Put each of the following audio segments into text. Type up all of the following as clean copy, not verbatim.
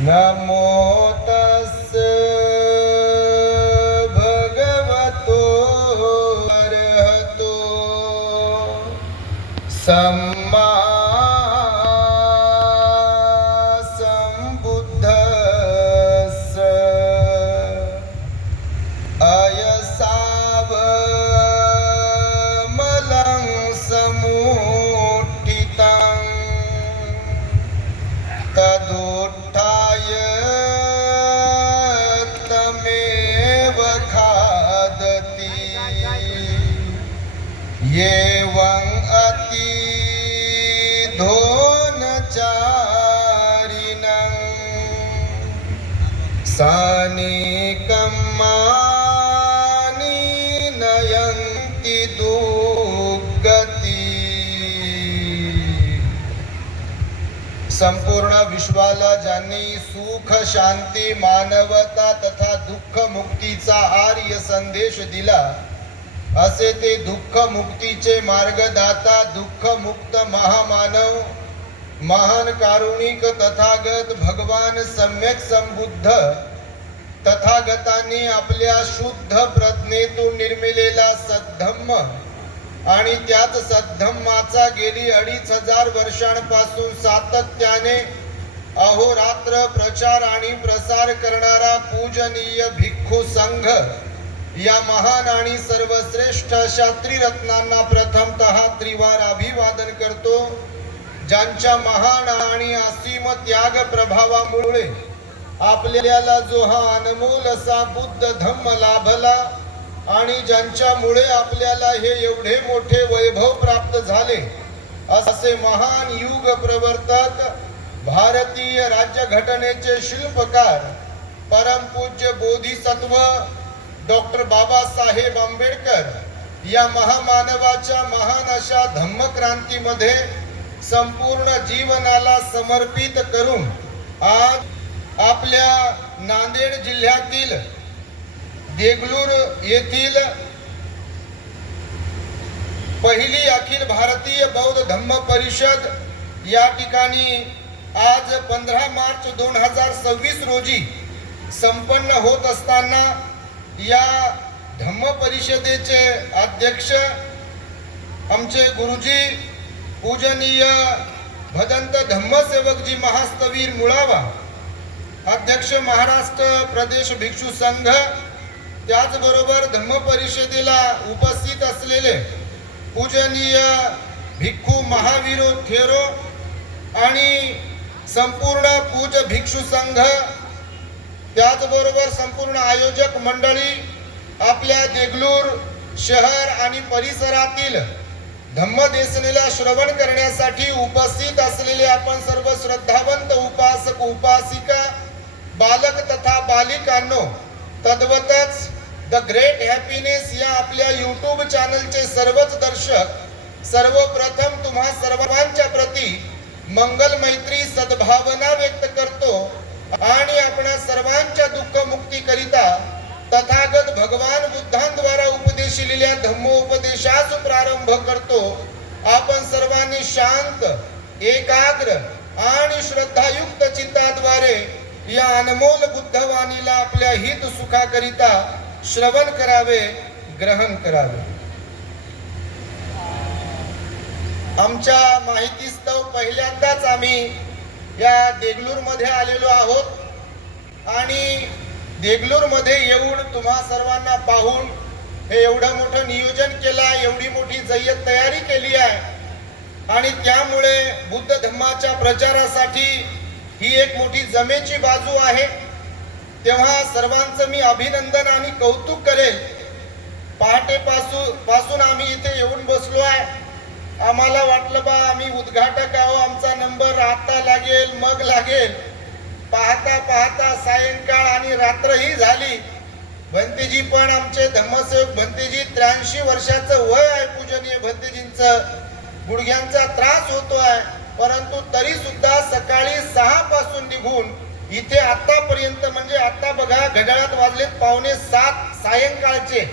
नमो तस्स भगवतो अरहतो सम्मा संबुद्धस्स अयसावमलं समुत्थितं तदुत्थाय तमेव खादति एवं अतिधोनचारिणं सानिकम्मानि नयन्ति दुर्गति। संपूर्ण विश्वाला ज्यांनी सुख शांती मानवता तथा दुःख मुक्तीचा आर्य संदेश दिला, असे ते दुःख मुक्तीचे मार्गदाता दुःख मुक्त महामानव महान कारुणिक तथागत भगवान सम्यक संबुद्ध तथागतांनी आपल्या शुद्ध प्रज्ञेतून निर्मिलेला सद्धम्म आणि त्याच सद्धम्माचा गेली 2500 वर्षांपासून सातत्याने अहोरात्र प्रचार आणि प्रसार करणारा पूजनीय भिक्खू संघ या महान आणि सर्वश्रेष्ठ अशा त्रिरत्नांना प्रथमतः त्रिवार अभिवादन करतो, ज्यांच्या महान आणि असीम त्याग प्रभावामुळे आपल्याला जो हा अनमोल असा बुद्ध धम्म लाभला आणि ज्यांच्यामुळे आपल्याला हे एवढे मोठे वैभव प्राप्त झाले, असे महान युग प्रवर्तक भारतीय राज्यघटनेचे शिल्पकार परमपूज्य बोधिसत्व डॉक्टर बाबासाहेब आंबेडकर या महामानवाच्या महान अशा धम्मक्रांतीमध्ये संपूर्ण जीवनाला समर्पित करून आज आपल्या नांदेड जिल्ह्यातील देगलूर येथील पहिली अखिल भारतीय बौद्ध धम्म परिषद या ठिकाणी आज 15 मार्च 2026 रोजी संपन्न होत असताना या धम्म परिषदेचे अध्यक्ष आमचे गुरुजी पूजनीय भदंत धम्मसेवकजी महास्तवीर मुळावा, अध्यक्ष महाराष्ट्र प्रदेश भिक्षू संघ, त्याचबरोबर धम्म परिषदेला उपस्थित असलेले पूजनीय भिक्खू महावीरो थेरो आणि संपूर्ण पूज भिक्षू संघ, त्याचबरोबर संपूर्ण आयोजक मंडळी, आपल्या देगलूर शहर आणि परिसरातील धम्मदेसनेला श्रवण करण्यासाठी उपस्थित असलेले आपण सर्व श्रद्धावंत उपासक उपासिका, बालक तथा बालिकांनो, तद्वतच द ग्रेट हॅपीनेस या आपल्या यूट्यूब चॅनलचे सर्वच दर्शक, सर्वप्रथम तुम्हा सर्वांच्या प्रती मंगल मैत्री सद्भावना व्यक्त करतो आणि आपणा सर्वांच्या दुःख मुक्ती करिता तथागत भगवान बुद्धांद्वारा उपदेशिलेल्या धम्मोपदेशास प्रारंभ करतो। आपण सर्वांनी शांत, एकाग्र आणि श्रद्धायुक्त चित्ताद्वारे या अनमोल बुद्धवाणीला आपल्या हित सुखाकरिता श्रवण करावे, ग्रहण करावे। आमच्या माहितीस्तव पहिल्यांदाच आम्ही या देगलूर मध्ये आलेलो आहोत आणि देगलूर मध्ये येऊन तुम्हा सर्वांना पाहून हे एवढं मोठं नियोजन केलं, एवढी मोठी जय्यत तयारी केली आहे आणि त्यामुळे बुद्ध धम्माच्या प्रचारासाठी ही एक मोठी जमेची बाजू आहे। तेव्हा सर्वांचं मी अभिनंदन आणि कौतुक करेल। पहाटेपासून आम्ही इथे येऊन बसलो आहे। आम्हाला वाटलं बा आम्ही उद्घाटक आहो, आमचा नंबर आता लागेल मग लागेल। पाहता पाहता सायंकाळ आणि रात्रही झाली। भंतेजी पण आमचे धम्मसेवक भंतेजी 83 वर्षाचं वय आहे। पूजनीय भंतेजींचं गुडघ्यांचा त्रास होतोय, परंतु तरी सुद्धा सकाळी 6 पासून निघून इथे आतापर्यंत, म्हणजे आता बघा घड्याळात वाजलेत 6:45 सायंकाळचे,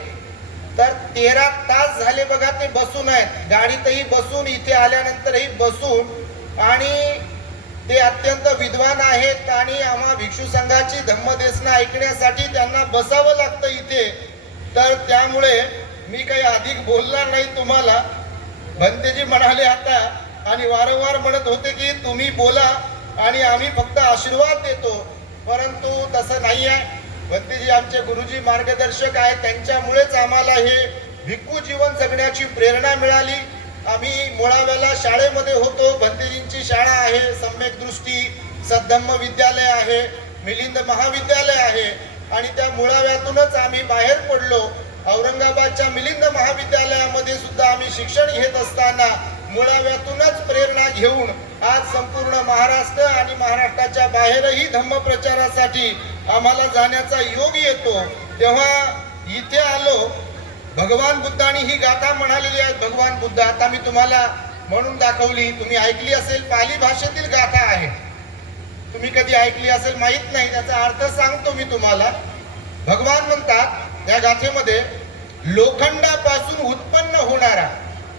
तर 13 तास झाले बघा ते बसून आहेत। गाडीतही बसून, इथे आल्यानंतरही बसून, आणि ते अत्यंत विद्वान आहेत आणि आम्हा धम्मदेसना ऐकण्यासाठी त्यांना बसावं लागतं इथे. तर त्यामुळे मी काही अधिक बोलणार नाही तुम्हाला. भंतेजी म्हणाले आता आणि वारंवार म्हणत होते की तुम्ही बोला आणि आम्ही फक्त आशीर्वाद देतो, परंतु तसं नाही आहे. भंतेजी आमचे गुरुजी मार्गदर्शक आहेत, त्यांच्यामुळेच आम्हाला हे भिक्खू जीवन जगण्याची प्रेरणा मिळाली. आम्ही मुळाव्याला शाळेमध्ये होतो. भंतेजींची शाळा आहे, सम्यक दृष्टी सद्धम्म विद्यालय आहे, मिलिंद महाविद्यालय आहे आणि त्या मुळाव्यातूनच आम्ही बाहेर पडलो. औरंगाबादच्या मिलिंद महाविद्यालयामध्ये सुद्धा आम्ही शिक्षण घेत असताना मुळाव्यातूनच प्रेरणा घेऊन आज संपूर्ण महाराष्ट्र आणि महाराष्ट्राच्या बाहेरही धम्म प्रचारासाठी आम्हाला जाण्याचा योग येतो. तेव्हा इथे आलो. भगवान बुद्धांनी ही गाथा म्हणालेली आहे. भगवान बुद्ध आता मी तुम्हाला म्हणून दाखवली, तुम्ही ऐकली असेल, पाली भाषेतील गाथा आहे. तुम्ही कधी ऐकली असेल माहित नाही, त्याचा अर्थ सांगतो मी तुम्हाला. भगवान म्हणतात या गाथेमध्ये, लोखंडापासून उत्पन्न होणारा,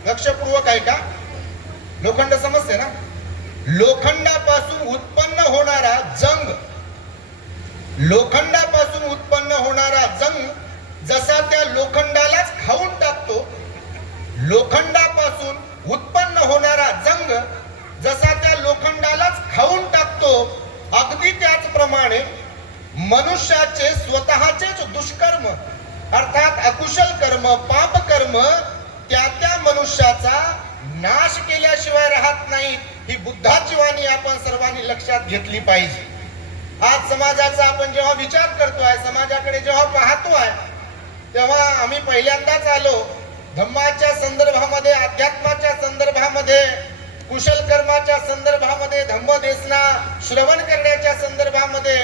लक्षपूर्वक ऐका, लोखंड समजते ना, लोखंडापासून उत्पन्न होणारा जंग, लोखंडापासून उत्पन्न होणारा जंग जसा त्या लोखंडालाच खाऊन टाकतो, लोखंडापासून उत्पन्न होणारा जंग जसा त्या लोखंडालाच खाऊन टाकतो, अगदी त्याचप्रमाणे मनुष्याचे स्वतःचेच दुष्कर्म अर्थात अकुशल कर्म, पाप कर्म त्या मनुष्याचा नाश केल्याशिवाय राहत नाही. ही बुद्धाची वाणी आपण सर्वांनी लक्षात घेतली पाहिजे. आज समाजाचा आपण जेव्हा विचार करतोय, समाजाकडे जेव्हा पाहतोय, तेव्हा आम्ही पहिल्यांदाच आलो. धम्माच्या संदर्भामध्ये, अध्यात्माच्या संदर्भामध्ये, कुशल कर्माच्या संदर्भामध्ये, धम्मदेसना श्रवण करण्याच्या संदर्भामध्ये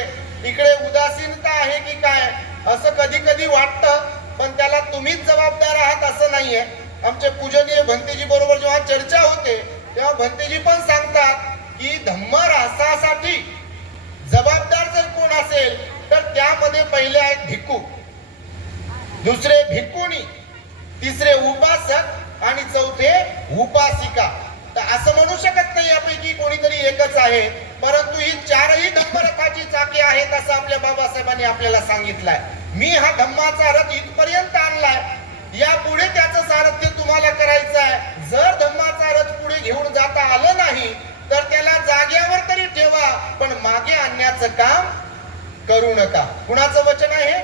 इकडे उदासीनता आहे की काय असं कधी कधी वाटतं. पण त्याला तुम्हीच जबाबदार आहात असं नाहीये. आमचे पूजनीय भंतेजी बरोबर जेव्हा चर्चा होते तेव्हा भंतेजी पण सांगतात की धम्म रासासाठी जबाबदार जर कोण असेल तर त्यामध्ये पहिले आहेत भिक्खू, दुसरे भिक्खुनी, तिसरे उपासक आणि चौथे उपासिका. तर असं म्हणू शकत नाही यापैकी कोणीतरी एकच आहे, परंतु ही चारही धम्मरथाची चाके आहेत असं आपल्या बाबासाहेबांनी आपल्याला सांगितलंय. मी हा धम्माचा रथ इथपर्यंत आणलाय, यापुढे त्याचं सारथ्य तुम्हाला करायचं आहे. जर धम्माचा रथ पुढे घेऊन जाता आलं नाही तर त्याला जाग्यावर तरी ठेवा, पण मागे आणण्याचं काम करू नका. कुणाचं वचन आहे?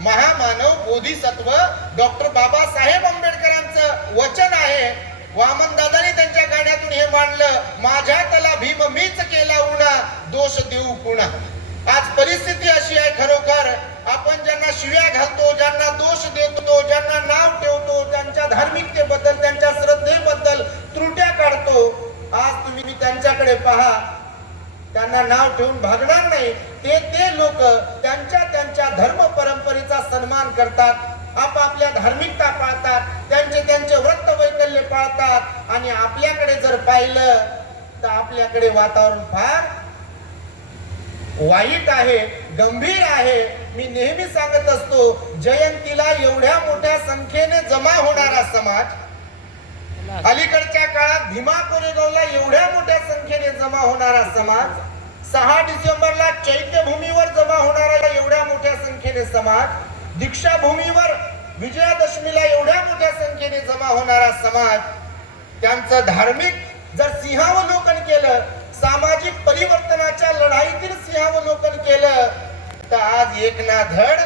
महामानव बोधिसत्व डॉक्टर बाबासाहेब आंबेडकरांचं वचन आहे. वामन दादांनी त्यांच्या गाण्यातून हे मांडलं, माझ्या तला भीम मीच केला उणा, दोष देऊ कुणा. आज परिस्थिती अशी आहे, खरोखर आपण ज्यांना शिव्या घालतो, ज्यांना दोष देतो, ज्यांना नाव ठेवतो, त्यांच्या धार्मिकतेबद्दल, त्यांच्या श्रद्धेबद्दल त्रुट्या काढतो, आज तुम्ही त्यांच्याकडे पहा, त्यांना नाव ठेवून भागणार नाही. ते लोक त्यांच्या धर्म परंपरेचा सन्मान करतात, आपापल्या धार्मिकता पाळतात, त्यांचे व्रत वैकल्य पाळतात. आणि आपल्याकडे जर पाहिलं तर आपल्याकडे वातावरण फार वाईट आहे, गंभीर आहे. मी नेहमी सांगत असतो, जयंतीला एवढ्या मोठ्या संख्येने जमा होणारा समाज, अलीकडच्या काळात भीमा कोरेगावला एवढ्या मोठ्या संख्येने जमा होणारा समाज, 6 डिसेंबरला चैत्यभूमीवर जमा होणारा एवढ्या मोठ्या संख्येने समाज, दीक्षाभूमीवर विजयादशमीला एवढ्या मोठ्या संख्येने जमा होणारा समाज, त्यांचं धार्मिक जर सिंहावलोकन केलं, सामाजिक परिवर्तनाच्या लढाईतील सिंहावलोकन केलं, तर आज एक ना धड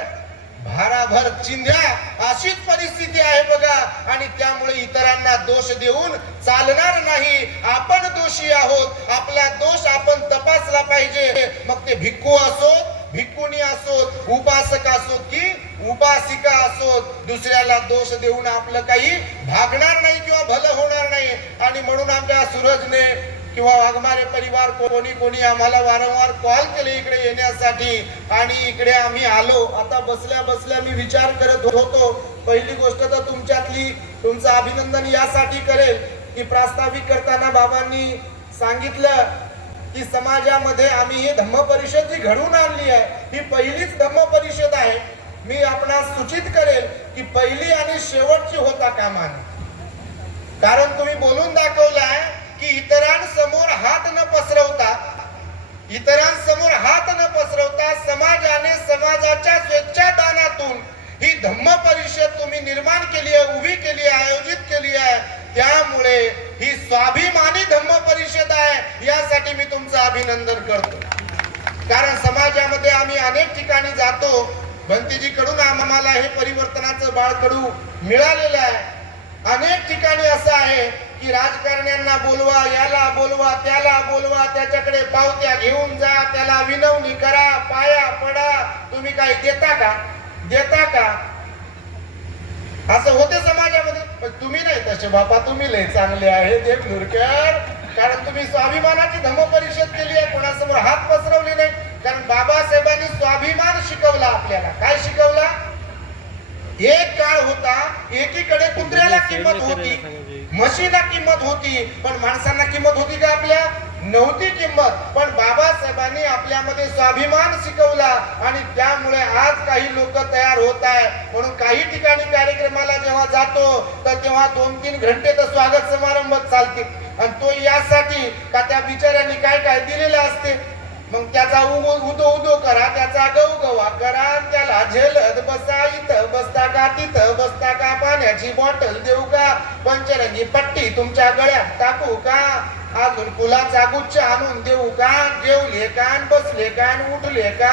भाराभर चिंध्या अशीच परिस्थिती आहे बघा. आणि त्यामुळे इतरांना दोष देऊन चालणार नाही. आपण दोषी आहोत, आपला दोष आपण तपासला पाहिजे. मग ते भिक्खू असोत, भिक्खुनी असोत, उपासक असोत की उपासिका असोत, दुसऱ्याला दोष देऊन आपलं काही भागणार नाही किंवा भलं होणार नाही. आणि म्हणून आमच्या सूरजने किंवा वाघमारे परिवार कोणी आम्हाला वारंवार कॉल केले इकडे येण्यासाठी, आणि इकडे आम्ही आलो. आता बसल्या बसल्या मी विचार करत होतो, पहिली गोष्ट तर तुमचं अभिनंदन यासाठी करेल की प्रास्ताविक करताना बाबांनी सांगितलं की समाजामध्ये आम्ही ही धम्म परिषद जी घडवून आणली आहे, ही पहिलीच धम्म परिषद आहे. मी आपणास सूचित करेल की पहिली आणि शेवटची होता कामा नये. कारण तुम्ही बोलून दाखवलाय की इतरांसमोर हात न पसरवता स्वतःच्या स्वेच्छादानातून ही धम्म परिषद तुम्ही निर्माण केली आहे, उभी केली आहे, आयोजित केली आहे. त्यामुळे ही स्वाभिमानी धम्म परिषद आहे. यासाठी मी तुमचं अभिनंदन करतो. कारण समाजामध्ये आम्ही अनेक ठिकाणी जातो, भंतीजीकडून आम्हाला हे परिवर्तनाचं बाळकडू मिळालेलं आहे. अनेक ठिकाणी असं आहे की राजकारण्यांना बोलवा, याला बोलवा, त्याला बोलवा, त्याच्याकडे पावत्या घेऊन जा, त्याला विनवणी करा, पाया पडा. तुम्ही काही देता का? देता का? असं होते समाजामध्ये. पण तुम्ही नाही तसे बापा, तुम्ही लय चांगले आहे देवनुरकर. कारण तुम्ही स्वाभिमानाची धम्म परिषद केली आहे, कोणासमोर हात पसरवले नाही. कारण बाबासाहेबांनी स्वाभिमान शिकवला आपल्याला. काय शिकवला? एक काळ होता एकीकडे कुत्र्याला किंमत होती, म्हशीला किंमत होती, पण माणसांना किंमत होती का? आपल्या नव्हती किंमत. पण बाबासाहेबांनी आपल्यामध्ये स्वाभिमान शिकवला आणि त्यामुळे आज काही लोक तयार होत आहे. म्हणून काही ठिकाणी कार्यक्रमाला जेव्हा जातो तर तेव्हा 2-3 घंटे तर स्वागत समारंभ चालते. आणि तो यासाठी का त्या बिचाऱ्यांनी काय काय दिलेलं असते. मग त्याचा उदो उदो करा, त्याचा गवगवा करा, त्याला झेलत बसा, इथं बसता का, तिथं बसता का, पाण्याची बॉटल देऊ का, पंचरंगी पट्टी तुमच्या गळ्यात टाकू का, अजून फुलाचा गुच्छ आणून देऊ का, जेवले का, बसले का, उठले का.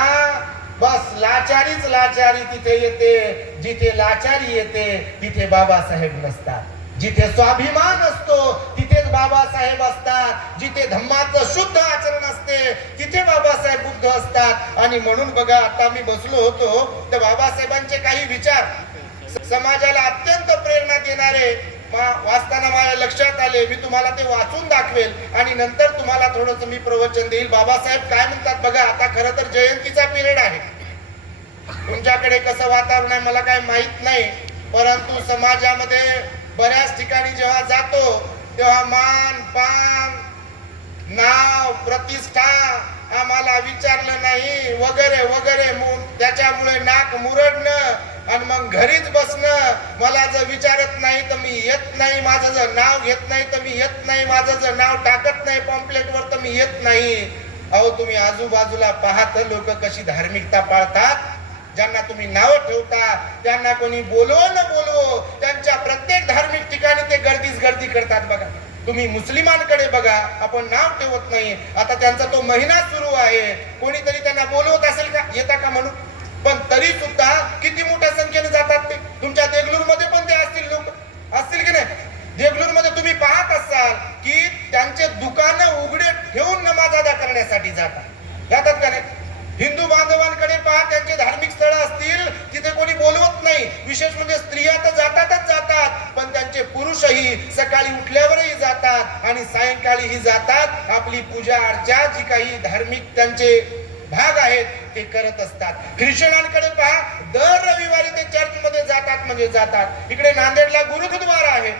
बस लाचारीच लाचारी तिथे येते. जिथे लाचारी येते तिथे बाबासाहेब नसतात. जिथे स्वाभिमान असतो तिथेच बाबासाहेब असतात. जिथे धम्माचं शुद्ध आचरण असते तिथे बाबासाहेब बुद्ध असतात. आणि म्हणून बघा, आता मी बसलो होतो तर बाबासाहेबांचे काही विचार समाजाला अत्यंत प्रेरणा देणारे वाचताना माझ्या लक्षात आले. मी तुम्हाला ते वाचून दाखवेल आणि नंतर तुम्हाला थोडंसं मी प्रवचन देईल. बाबासाहेब काय म्हणतात बघा. आता खरं तर जयंतीचा पिरियड आहे. तुमच्याकडे कसं वातावरण आहे मला काय माहित नाही, परंतु समाजामध्ये बऱ्याच ठिकाणी जेव्हा जातो तेव्हा मान पान, नाव, प्रतिष्ठा आम्हाला विचारलं नाही वगैरे वगैरे. त्याच्यामुळे नाक मुरडणं आणि मग घरीच बसणं. मला जर विचारत नाही तर मी येत नाही, माझं जर नाव घेत नाही तर मी येत नाही, माझं जर नाव टाकत नाही पॉम्पलेटवर तर मी येत नाही. अहो तुम्ही आजूबाजूला पाहत लोक कशी धार्मिकता पाळतात. ज्यांना तुम्ही नाव ठेवता त्यांना कोणी बोलवो न बोलवो, त्यांच्या प्रत्येक धार्मिक ठिकाणी ते गर्दीच गर्दी करतात. बघा तुम्ही मुस्लिमांकडे बघा, आपण नाव ठेवत नाही. आता त्यांचा तो महिना सुरू आहे, कोणीतरी त्यांना बोलवत असेल का, येता का म्हणून. पण तरी सुद्धा किती मोठ्या संख्येने जातात ते. तुमच्या देगलूर मध्ये पण ते असतील लोक, असतील की नाही. देगलूर मध्ये तुम्ही पाहत असाल की त्यांचे दुकानं उघडे ठेवून नमाज अदा करण्यासाठी जातात का नाही. हिंदू बांधवांकडे पहा, त्यांचे धार्मिक स्थळ असतील तिथे कोणी बोलवत नाही. विशेष म्हणजे स्त्रिया तर जातातच जातात, पण त्यांचे पुरुषही सकाळी उठल्यावरही जातात आणि सायंकाळीही जातात. आपली पूजा अर्चा जी काही धार्मिक त्यांचे भाग आहेत ते करत असतात. ख्रिश्चनांकडे पहा, दर रविवारी ते चर्च मध्ये जातात म्हणजे जातात. इकडे नांदेडला गुरुद्वारा आहे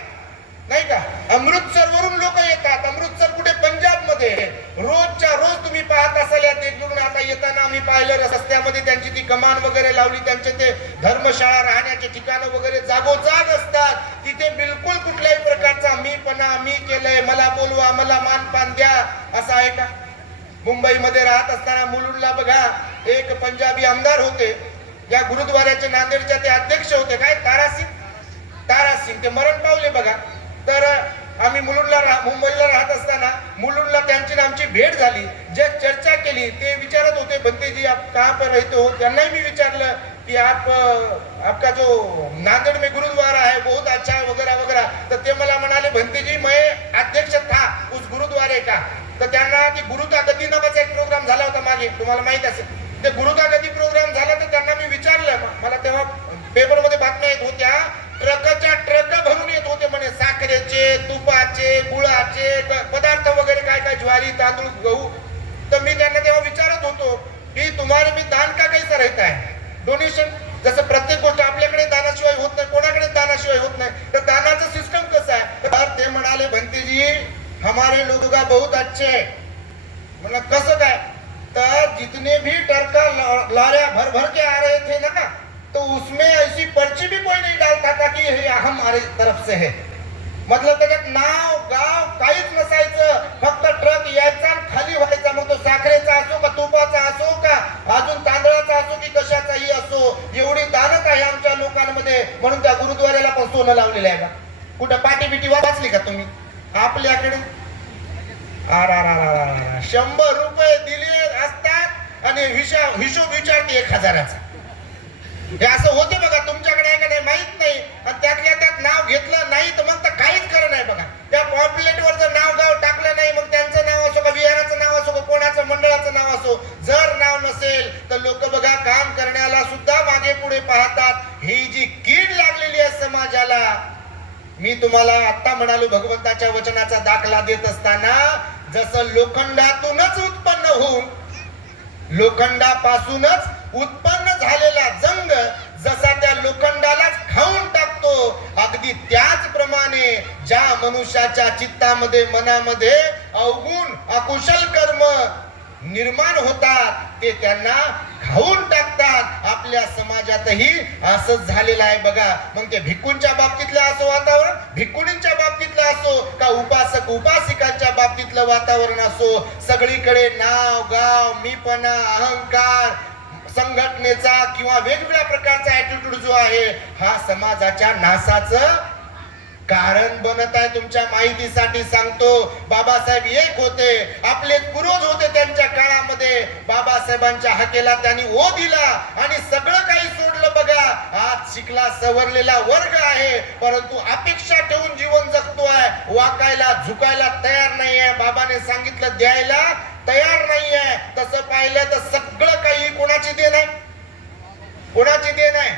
नाही का. अमृतसर वरून लोक येतात. अमृतसर कुठे, पंजाब मध्ये. रोजच्या रोज तुम्ही पाहत असाल या देगलूरून आता येताना आम्ही पाहिलं रस्त्यामध्ये त्यांची ती कमान वगैरे लावली. त्यांचे ते धर्मशाळा, राहण्याचे ठिकाणं वगैरे जागोजाग असतात. तिथे बिलकुल कुठल्याही प्रकारचा मीपणा, मी केलंय, मला बोलवा, मला मानपान द्या असं आहे का. मुंबईमध्ये राहत असताना मुलुंडला बघा, एक पंजाबी आमदार होते. या गुरुद्वाऱ्याचे नांदेडच्या ते अध्यक्ष होते. काय, तारासिंग ते मरण पावले बघा. तर आम्ही मुंबईला राहत असताना मुलुंडला त्यांची आमची भेट झाली. जे चर्चा केली ते विचारत होते, भंते जी आप कहाँ पर रहते हो. त्यांनाही मी विचारलं कि आपका जो नांदेड़ में गुरुद्वारा है बहुत अच्छा है वगैरह वगैरह. तर ते मला म्हणाले, भंते जी मैं अध्यक्ष था उस गुरुद्वारे का. तर त्यांना ती गुरुता गती नावाचा एक प्रोग्राम झाला होता मागे, तुम्हाला माहित असेल. ते गुरुता गती प्रोग्राम झाला तर त्यांना मी विचारलं. मला तेव्हा पेपरमध्ये बातम्या येत होत्या, ट्रकच्या ट्रक भरून येत होते म्हणे साखरेचे, तुपाचे, गुळाचे पदार्थ वगैरे काय काय, ज्वारी, तांदूळ, गहू. तर मी त्यांना तेव्हा विचारत होतो की तुम्हाला मी दान का कैसा रहता है, डोनेशन. जसं प्रत्येक गोष्ट आपल्याकडे दानाशिवाय होत नाही, कोणाकडे दानाशिवाय होत नाही. तर दानाचं सिस्टम कसं आहे. तर ते म्हणाले, भंतेजी हमारे लोग का बहुत अच्छे है. म्हणलं कसं काय. तर जितने भी टरका लाऱ्या भर भर के आ रहे थे ना, तो उसमें ऐसी पर्ची भी कोई नहीं डालता था कि ये हमारे तरफ से है. मतलब त्याच्यात नाव गाव काहीच नसायचं. फक्त ट्रक यायचा खाली व्हायचा. मग तो साखरेचा असो का तुपाचा असो का अजून तांदळाचा असो की कशाचाही का तुम्ही आपल्याकडे? 100 रुपये दिले असतात आणि हिशोब विचारते 1000चा. हे असं होते बघा तुमच्याकडे आहे का नाही माहित नाही. आणि त्यातल्या त्यात नाव घेतलं नाही तर मग तर काहीच खरं नाही बघा. त्या पॉम्पलेटवर जर नाव गाव टाकलं नाही, मग त्यांचं नाव असो का विहाराचं नाव असो का कोणाचं मंडळाचं नाव असो, जर नाव नसेल तर लोक बघा काम करण्याला सुद्धा मागे पुढे पाहतात. ही जी कीड लागलेली आहे समाजाला, मी तुम्हाला आता म्हणालो भगवंताच्या वचनाचा दाखला देत असताना, जसं लोखंडातूनच उत्पन्न होऊन लोखंडापासूनच उत्पन्न झालेला जंग जसा त्या लोखंडालाच खाऊन टाकतो, अगदी त्याचप्रमाणे ज्या मनुष्याच्या चित्तामध्ये मनामध्ये अवगुण अकुशल कर्म निर्माण होतात ते त्यांना खाऊन टाकतात. आपल्या समाजातही असंच झालेलं आहे बघा. मग ते भिक्खूंच्या बाबतीतलं असो वातावरण, भिक्खुणींच्या बाबतीतलं असो का उपासक उपासिकांच्या बाबतीतलं वातावरण असो, सगळीकडे नाव गाव मीपणा अहंकार संघटनेचा किंवा वेगवेगळ्या प्रकारचा ऍटिट्यूड जो आहे हा समाजाच्या नासाचं कारण बनत आहे. तुमच्या माहितीसाठी सांगतो, बाबासाहेब एक होते, आपले पूर्वज होते. त्यांच्या काळामध्ये बाबासाहेबांच्या हाकेला त्यांनी ओ दिला आणि सगळं काही सोडलं बघा. आज शिकला सवरलेला वर्ग आहे, परंतु अपेक्षा ठेवून जीवन जगतो आहे, वाकायला झुकायला तयार नाही आहे. बाबाने सांगितलं द्यायला तयार नाही आहे. तसं पाहिलं तर सगळं काही कोणाची देण आहे? कोणाची देण आहे?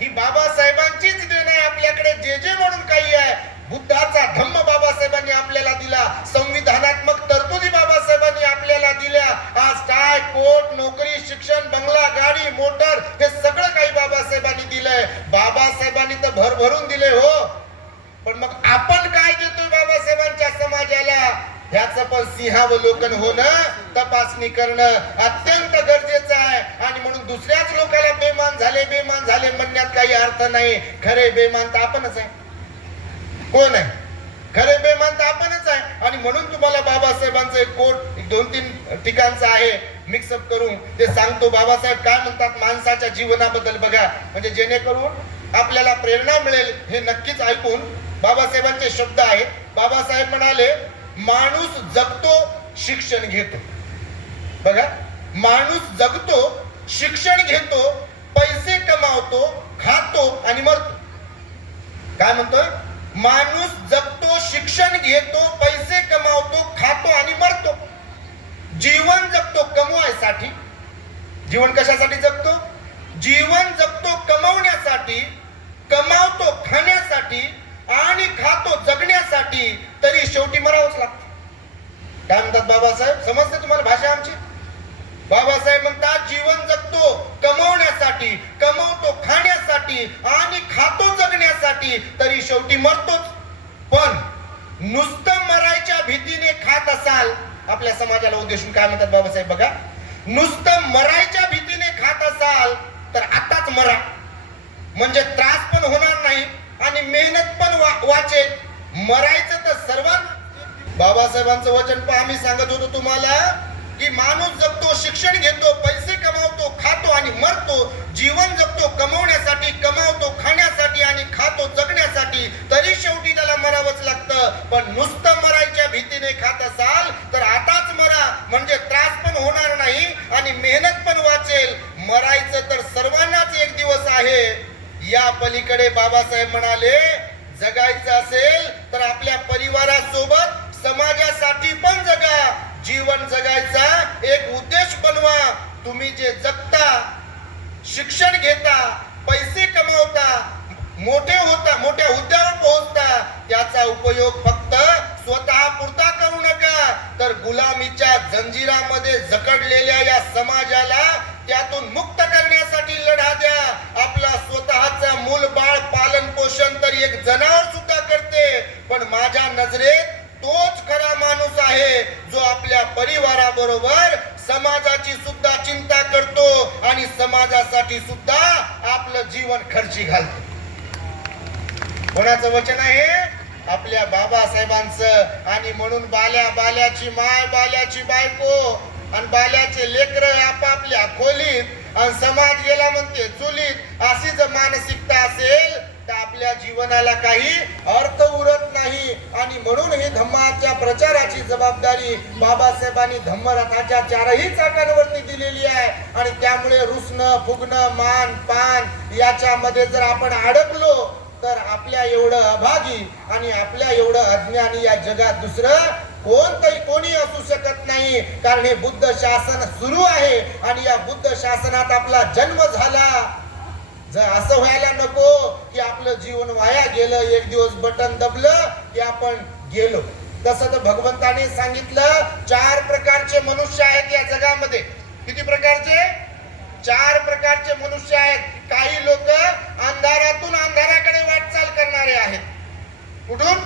ही बाबासाहेबांचीच देण आहे. आपल्याकडे जे जे म्हणून काही आहे, बुद्धाचा धम्म बाबासाहेबांनी आपल्याला दिला, संविधानात्मक तरतुदी बाबासाहेबांनी आपल्याला दिल्या. आज काय कोट नोकरी शिक्षण बंगला गाडी मोटर हे सगळं काही बाबासाहेबांनी दिलंय. बाबासाहेबांनी तर भरभरून दिले हो, पण मग आपण काय देतोय बाबासाहेबांच्या समाजाला ह्याचं पण सिंहावलोकन होणं, तपासणी करणं अत्यंत गरजेचं आहे. आणि म्हणून दुसऱ्याच लोकांना बेमान झाले म्हणण्यात काही अर्थ नाही. खरे बेमान तर आपणच आहे. कोण आहे खरे बेमान? तर आपणच आहे. आणि म्हणून तुम्हाला बाबासाहेबांचं एक कोट 2-3 ठिकाणचं आहे, मिक्सअप करून ते सांगतो. बाबासाहेब काय म्हणतात माणसाच्या जीवनाबद्दल बघा, म्हणजे जेणेकरून आपल्याला प्रेरणा मिळेल. हे नक्कीच ऐकून बाबासाहेबांचे शब्द आहेत. बाबासाहेब म्हणाले, माणूस जगतो शिक्षण घेतो. बघा, माणूस जगतो शिक्षण घेतो, पैसे कमावतो, खातो आणि मरतो. काय म्हणतोय? माणूस जगतो शिक्षण घेतो, पैसे कमावतो, खातो आणि मरतो. जीवन जगतो कमवायसाठी. जीवन कशासाठी जगतो? जीवन जगतो कमवण्यासाठी, कमावतो खाण्यासाठी आणि खातो जगण्यासाठी, तरी शेवटी मरावंच लागतं. काय म्हणतात बाबासाहेब? समजते तुम्हाला भाषा आमची? बाबासाहेब म्हणतात जीवन जगतो कमवण्यासाठी, कमवतो खाण्यासाठी आणि खातो जगण्यासाठी, तरी शेवटी मरतोच. पण नुसतं मरायच्या भीतीने खात असाल, आपल्या समाजाला उद्देशून काय म्हणतात बाबासाहेब बघा, नुसतं मरायच्या भीतीने खात असाल तर आताच मरा, म्हणजे त्रास पण होणार नाही आणि मेहनत पण वाचेल. मरायचं तर सर्वांना. बाबासाहेबांचं वचन पण आम्ही सांगत होतो तुम्हाला की माणूस जगतो शिक्षण घेतो, पैसे कमावतो, खातो आणि मरतो. जीवन जगतो कमवण्यासाठी, कमावतो खाण्यासाठी आणि खातो जगण्यासाठी, तरी शेवटी त्याला मरावंच लागतं. पण नुसतं मरायच्या भीतीने खात असाल तर आताच मरा, म्हणजे त्रास पण होणार नाही आणि मेहनत पण वाचेल. मरायचं तर सर्वांनाच एक दिवस आहे. या पलीकडे बाबासाहेब म्हणाले, जगायचं असेल तर आपल्या परिवारासोबत समाजासाठी पण जगा. जीवन जगायचा एक उद्देश बनवा. तुम्ही जे जगता, शिक्षण घेता, पैसे कमवता, मोठे होता, मोठ्या हुद्द्यावर पोहोचता, त्याचा उपयोग फक्त स्वतः पुरता करू नका, तर गुलामीच्या जंजिरामध्ये जकडलेल्या या समाजाला त्यातून मुक्त करण्यासाठी लढा द्या. आपला स्वतःचा मूल बाळ पालन पोषण तर एक जनावर सुद्धा करते, पण माझ्या नजरेत तोच खरा माणूस आहे जो आपल्या परिवाराबरोबर समाजाची सुद्धा चिंता करतो आणि समाजासाठी सुद्धा आपलं जीवन खर्ची घालतो. कोणाचं वचन आहे? आपल्या बाबासाहेबांचं. आणि म्हणून बाल्याची माय, बाल्याची बायको आणि बाल्याचे लेकर आपापल्या खोलीत आणि समाज गेला म्हणते चुलीत, अशी जर मानसिकता असेल तर आपल्या जीवनाला काही अर्थ उरत नाही. आणि म्हणून ही धम्माच्या प्रचाराची जबाबदारी बाबासाहेबांनी धम्मरथाच्या चारही चाकांवरती दिलेली आहे. आणि त्यामुळे रुसणं फुगणं मान पान याच्यामध्ये जर आपण अडकलो तर आपल्या एवढं अभागी आणि आपल्या एवढं अज्ञानी या जगात दुसरं कोणी असू शकत नाही. कारण हे बुद्ध शासन सुरू आहे आणि या बुद्ध शासनात आपला जन्म झाला. जर असं व्हायला नको की आपलं जीवन वाया गेलं, एक दिवस बटन दबलं की आपण गेलो. तसं तर भगवंताने सांगितलं 4 प्रकारचे मनुष्य आहेत या जगामध्ये. किती प्रकारचे? 4 प्रकारचे मनुष्य आहेत. काही लोक अंधारातून अंधाराकडे वाटचाल करणारे आहेत. कुठून?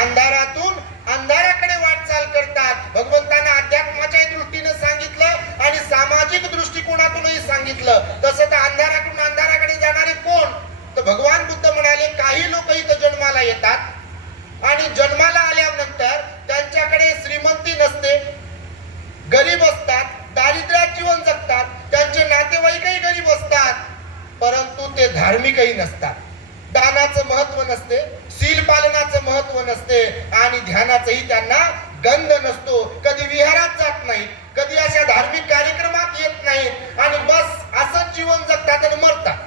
अंधारातून अंधाराकडे वाटचाल करतात. भगवंताने अध्यात्माच्या दृष्टीने सांगितलं आणि सामाजिक दृष्टिकोनातूनही सांगितलं. तसं तर अंधारातून अंधाराकडे जाणारे कोण? तर भगवान बुद्ध म्हणाले काही लोक इथं जन्माला येतात आणि जन्माला आल्यानंतर त्यांच्याकडे श्रीमंती नसते, गरीब असतात, दारिद्र्यात जीवन जगतात, त्यांचे नातेवाईकही गरीब असतात, परंतु ते धार्मिकही नसतात. दानाचं महत्व नसते, शील पालनाचं महत्व नसते आणि ध्यानाचंही त्यांना गंध नसतो. कधी विहारात जात नाही, कधी अशा धार्मिक कार्यक्रमात येत नाहीत आणि बस असंच जीवन जगतात आणि मरतात.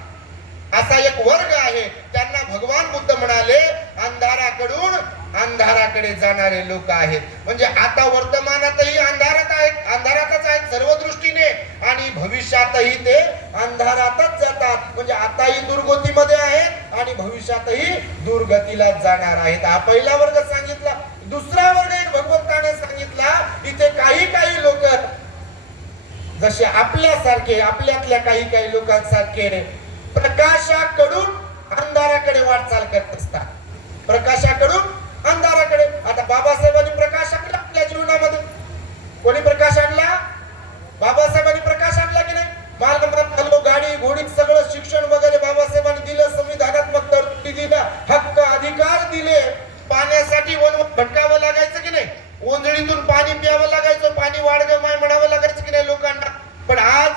असा एक वर्ग आहे. त्यांना भगवान बुद्ध म्हणाले अंधाराकडून अंधाराकडे जाणारे लोक आहेत. म्हणजे आता वर्तमानातही अंधारातच आहेत सर्व दृष्टीने आणि भविष्यातही ते अंधारातच जातात. म्हणजे आताही दुर्गतीमध्ये आहेत आणि भविष्यातही दुर्गतीला जाणार आहेत. हा पहिला वर्ग सांगितला. दुसरा वर्ग एक भगवंताने सांगितला. इथे काही लोक जसे आपल्यासारखे, आपल्यातल्या काही लोकांसारखे प्रकाशाकडून अंधाराकडे वाटचाल करत असतात. प्रकाशाकडून अंधाराकडे. आता बाबासाहेबांनी प्रकाश आणला आपल्या जीवनामध्ये. कोणी प्रकाश आणला? बाबासाहेबांनी प्रकाश आणला की नाही? मालमत्ता, गाडी घोडी सगळं शिक्षण वगैरे बाबासाहेबांनी दिलं. संविधानात्मक तरतुदी दिल्या, हक्क अधिकार दिले. पाण्यासाठी वन भटकावं लागायचं की नाही? ओंजळीतून पाणी प्यावं लागायचं, पाणी वाढगं माय म्हणावं लागायचं की नाही लोकांना? पण आज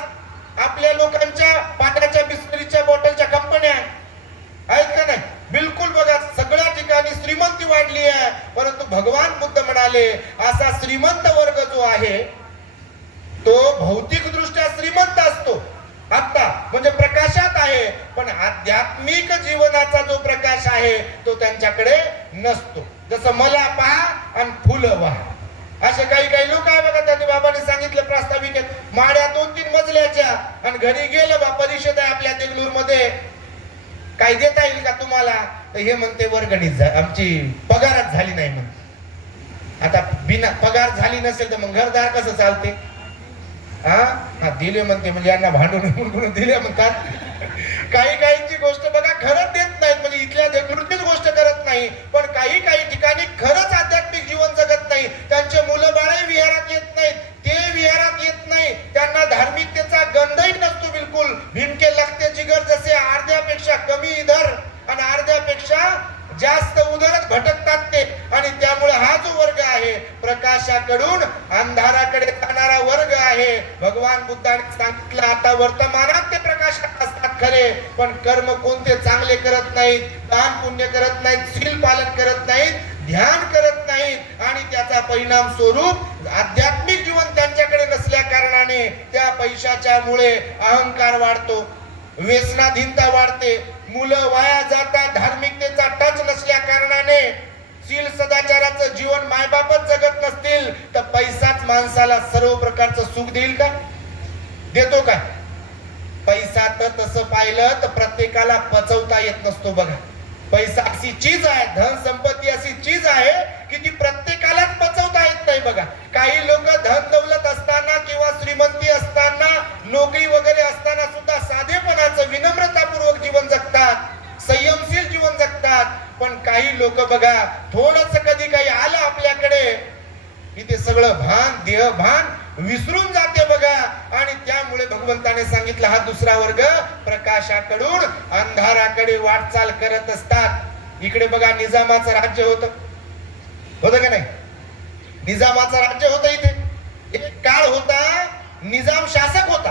आपल्या लोकांच्या पाण्याच्या बिस्लरीच्या बॉटलच्या कंपन्या आहेत का नाही? बिलकुल. बघा सगळ्या ठिकाणी श्रीमंती वाढली आहे. परंतु भगवान बुद्ध म्हणाले असा श्रीमंत वर्ग जो आहे तो भौतिक दृष्ट्या श्रीमंत असतो आता, म्हणजे प्रकाशात आहे, पण आध्यात्मिक जीवनाचा जो प्रकाश आहे तो त्यांच्याकडे नसतो. जसं मला पहा आणि फुलं वाहा असे काही लोक आहे बघा. त्यांनी बाबांनी सांगितलं प्रास्ताविकेत माड्या 2-3 मजल्याच्या आणि घरी गेलं बा परिषद आहे आपल्या देगलूर मध्ये, काय देता येईल का तुम्हाला? तर हे म्हणते वर्गणीच आमची पगारच झाली नाही म्हणते. आता बिना पगार झाली नसेल तर मग घरदार कसं चालते? हा दिले म्हणते, म्हणजे यांना भांडून दिले म्हणतात. काहींची गोष्ट बघा खरंच देत नाहीत, म्हणजे इथल्या देगलूरचीच गोष्ट करत नाही, पण काही ठिकाणी खरंच आध्यात्मिक जीवन जगत नाही. त्यांचे मुलं बाळही विहारात येत नाहीत, ते विहारात येत नाही, त्यांना धार्मिकतेचा गंधही नसतो बिलकुल. भिमके लागते जिगर, जसे अर्ध्यापेक्षा कमी इधर आणि अर्ध्यापेक्षा जास्त उधरच भटकतात ते. आणि त्यामुळे हा जो वर्ग आहे प्रकाशाकडून अंधाराकडे जाणारा वर्ग आहे. भगवान बुद्धाने सांगितलं आता वर्तमानात ते प्रकाशात असतात खरे, पण कर्म कोणते चांगले करत नाहीत, दान पुण्य करत नाहीत, शील पालन करत नाहीत, ध्यान करत नाहीत आणि त्याचा परिणाम स्वरूप आध्यात्मिक जीवन त्यांच्याकडे नसल्या कारणाने त्या पैशाच्या मुळे अहंकार वाढतो, व्यसनाधीनता वाढते, मुलं वाया जातात, धार्मिकतेचा टच नसल्या कारणाने. शील सदाचाराचं जीवन मायबापच जगत नसतील तर पैसाच माणसाला सर्व प्रकारचं सुख देईल का? देतो का? पैसा तर तसं पाहिलं तर प्रत्येकाला पचवता येत नसतो बघा. पैसा अशी चीज आहे, धन संपत्ती अशी चीज आहे की ती प्रत्येकालाच पचवता येत नाही बघा. काही लोक धन दौलत असताना किंवा श्रीमंती असताना, नोकरी वगैरे असताना सुद्धा साधेपणाचं विनम्रतापूर्वक जीवन जगतात, संयमशील जीवन जगतात. पण काही लोक बघा थोडंसं कधी काही आलं आपल्याकडे की ते सगळं भान, देह भान विसरून जाते बघा. आणि त्यामुळे भगवंताने सांगितलं हा दुसरा वर्ग प्रकाशाकडून अंधाराकडे वाटचाल करत असतात. इकडे बघा निजामाचं राज्य होतं का नाही? निजामाचं राज्य होतं इथे. एक काळ होता निजाम शासक होता.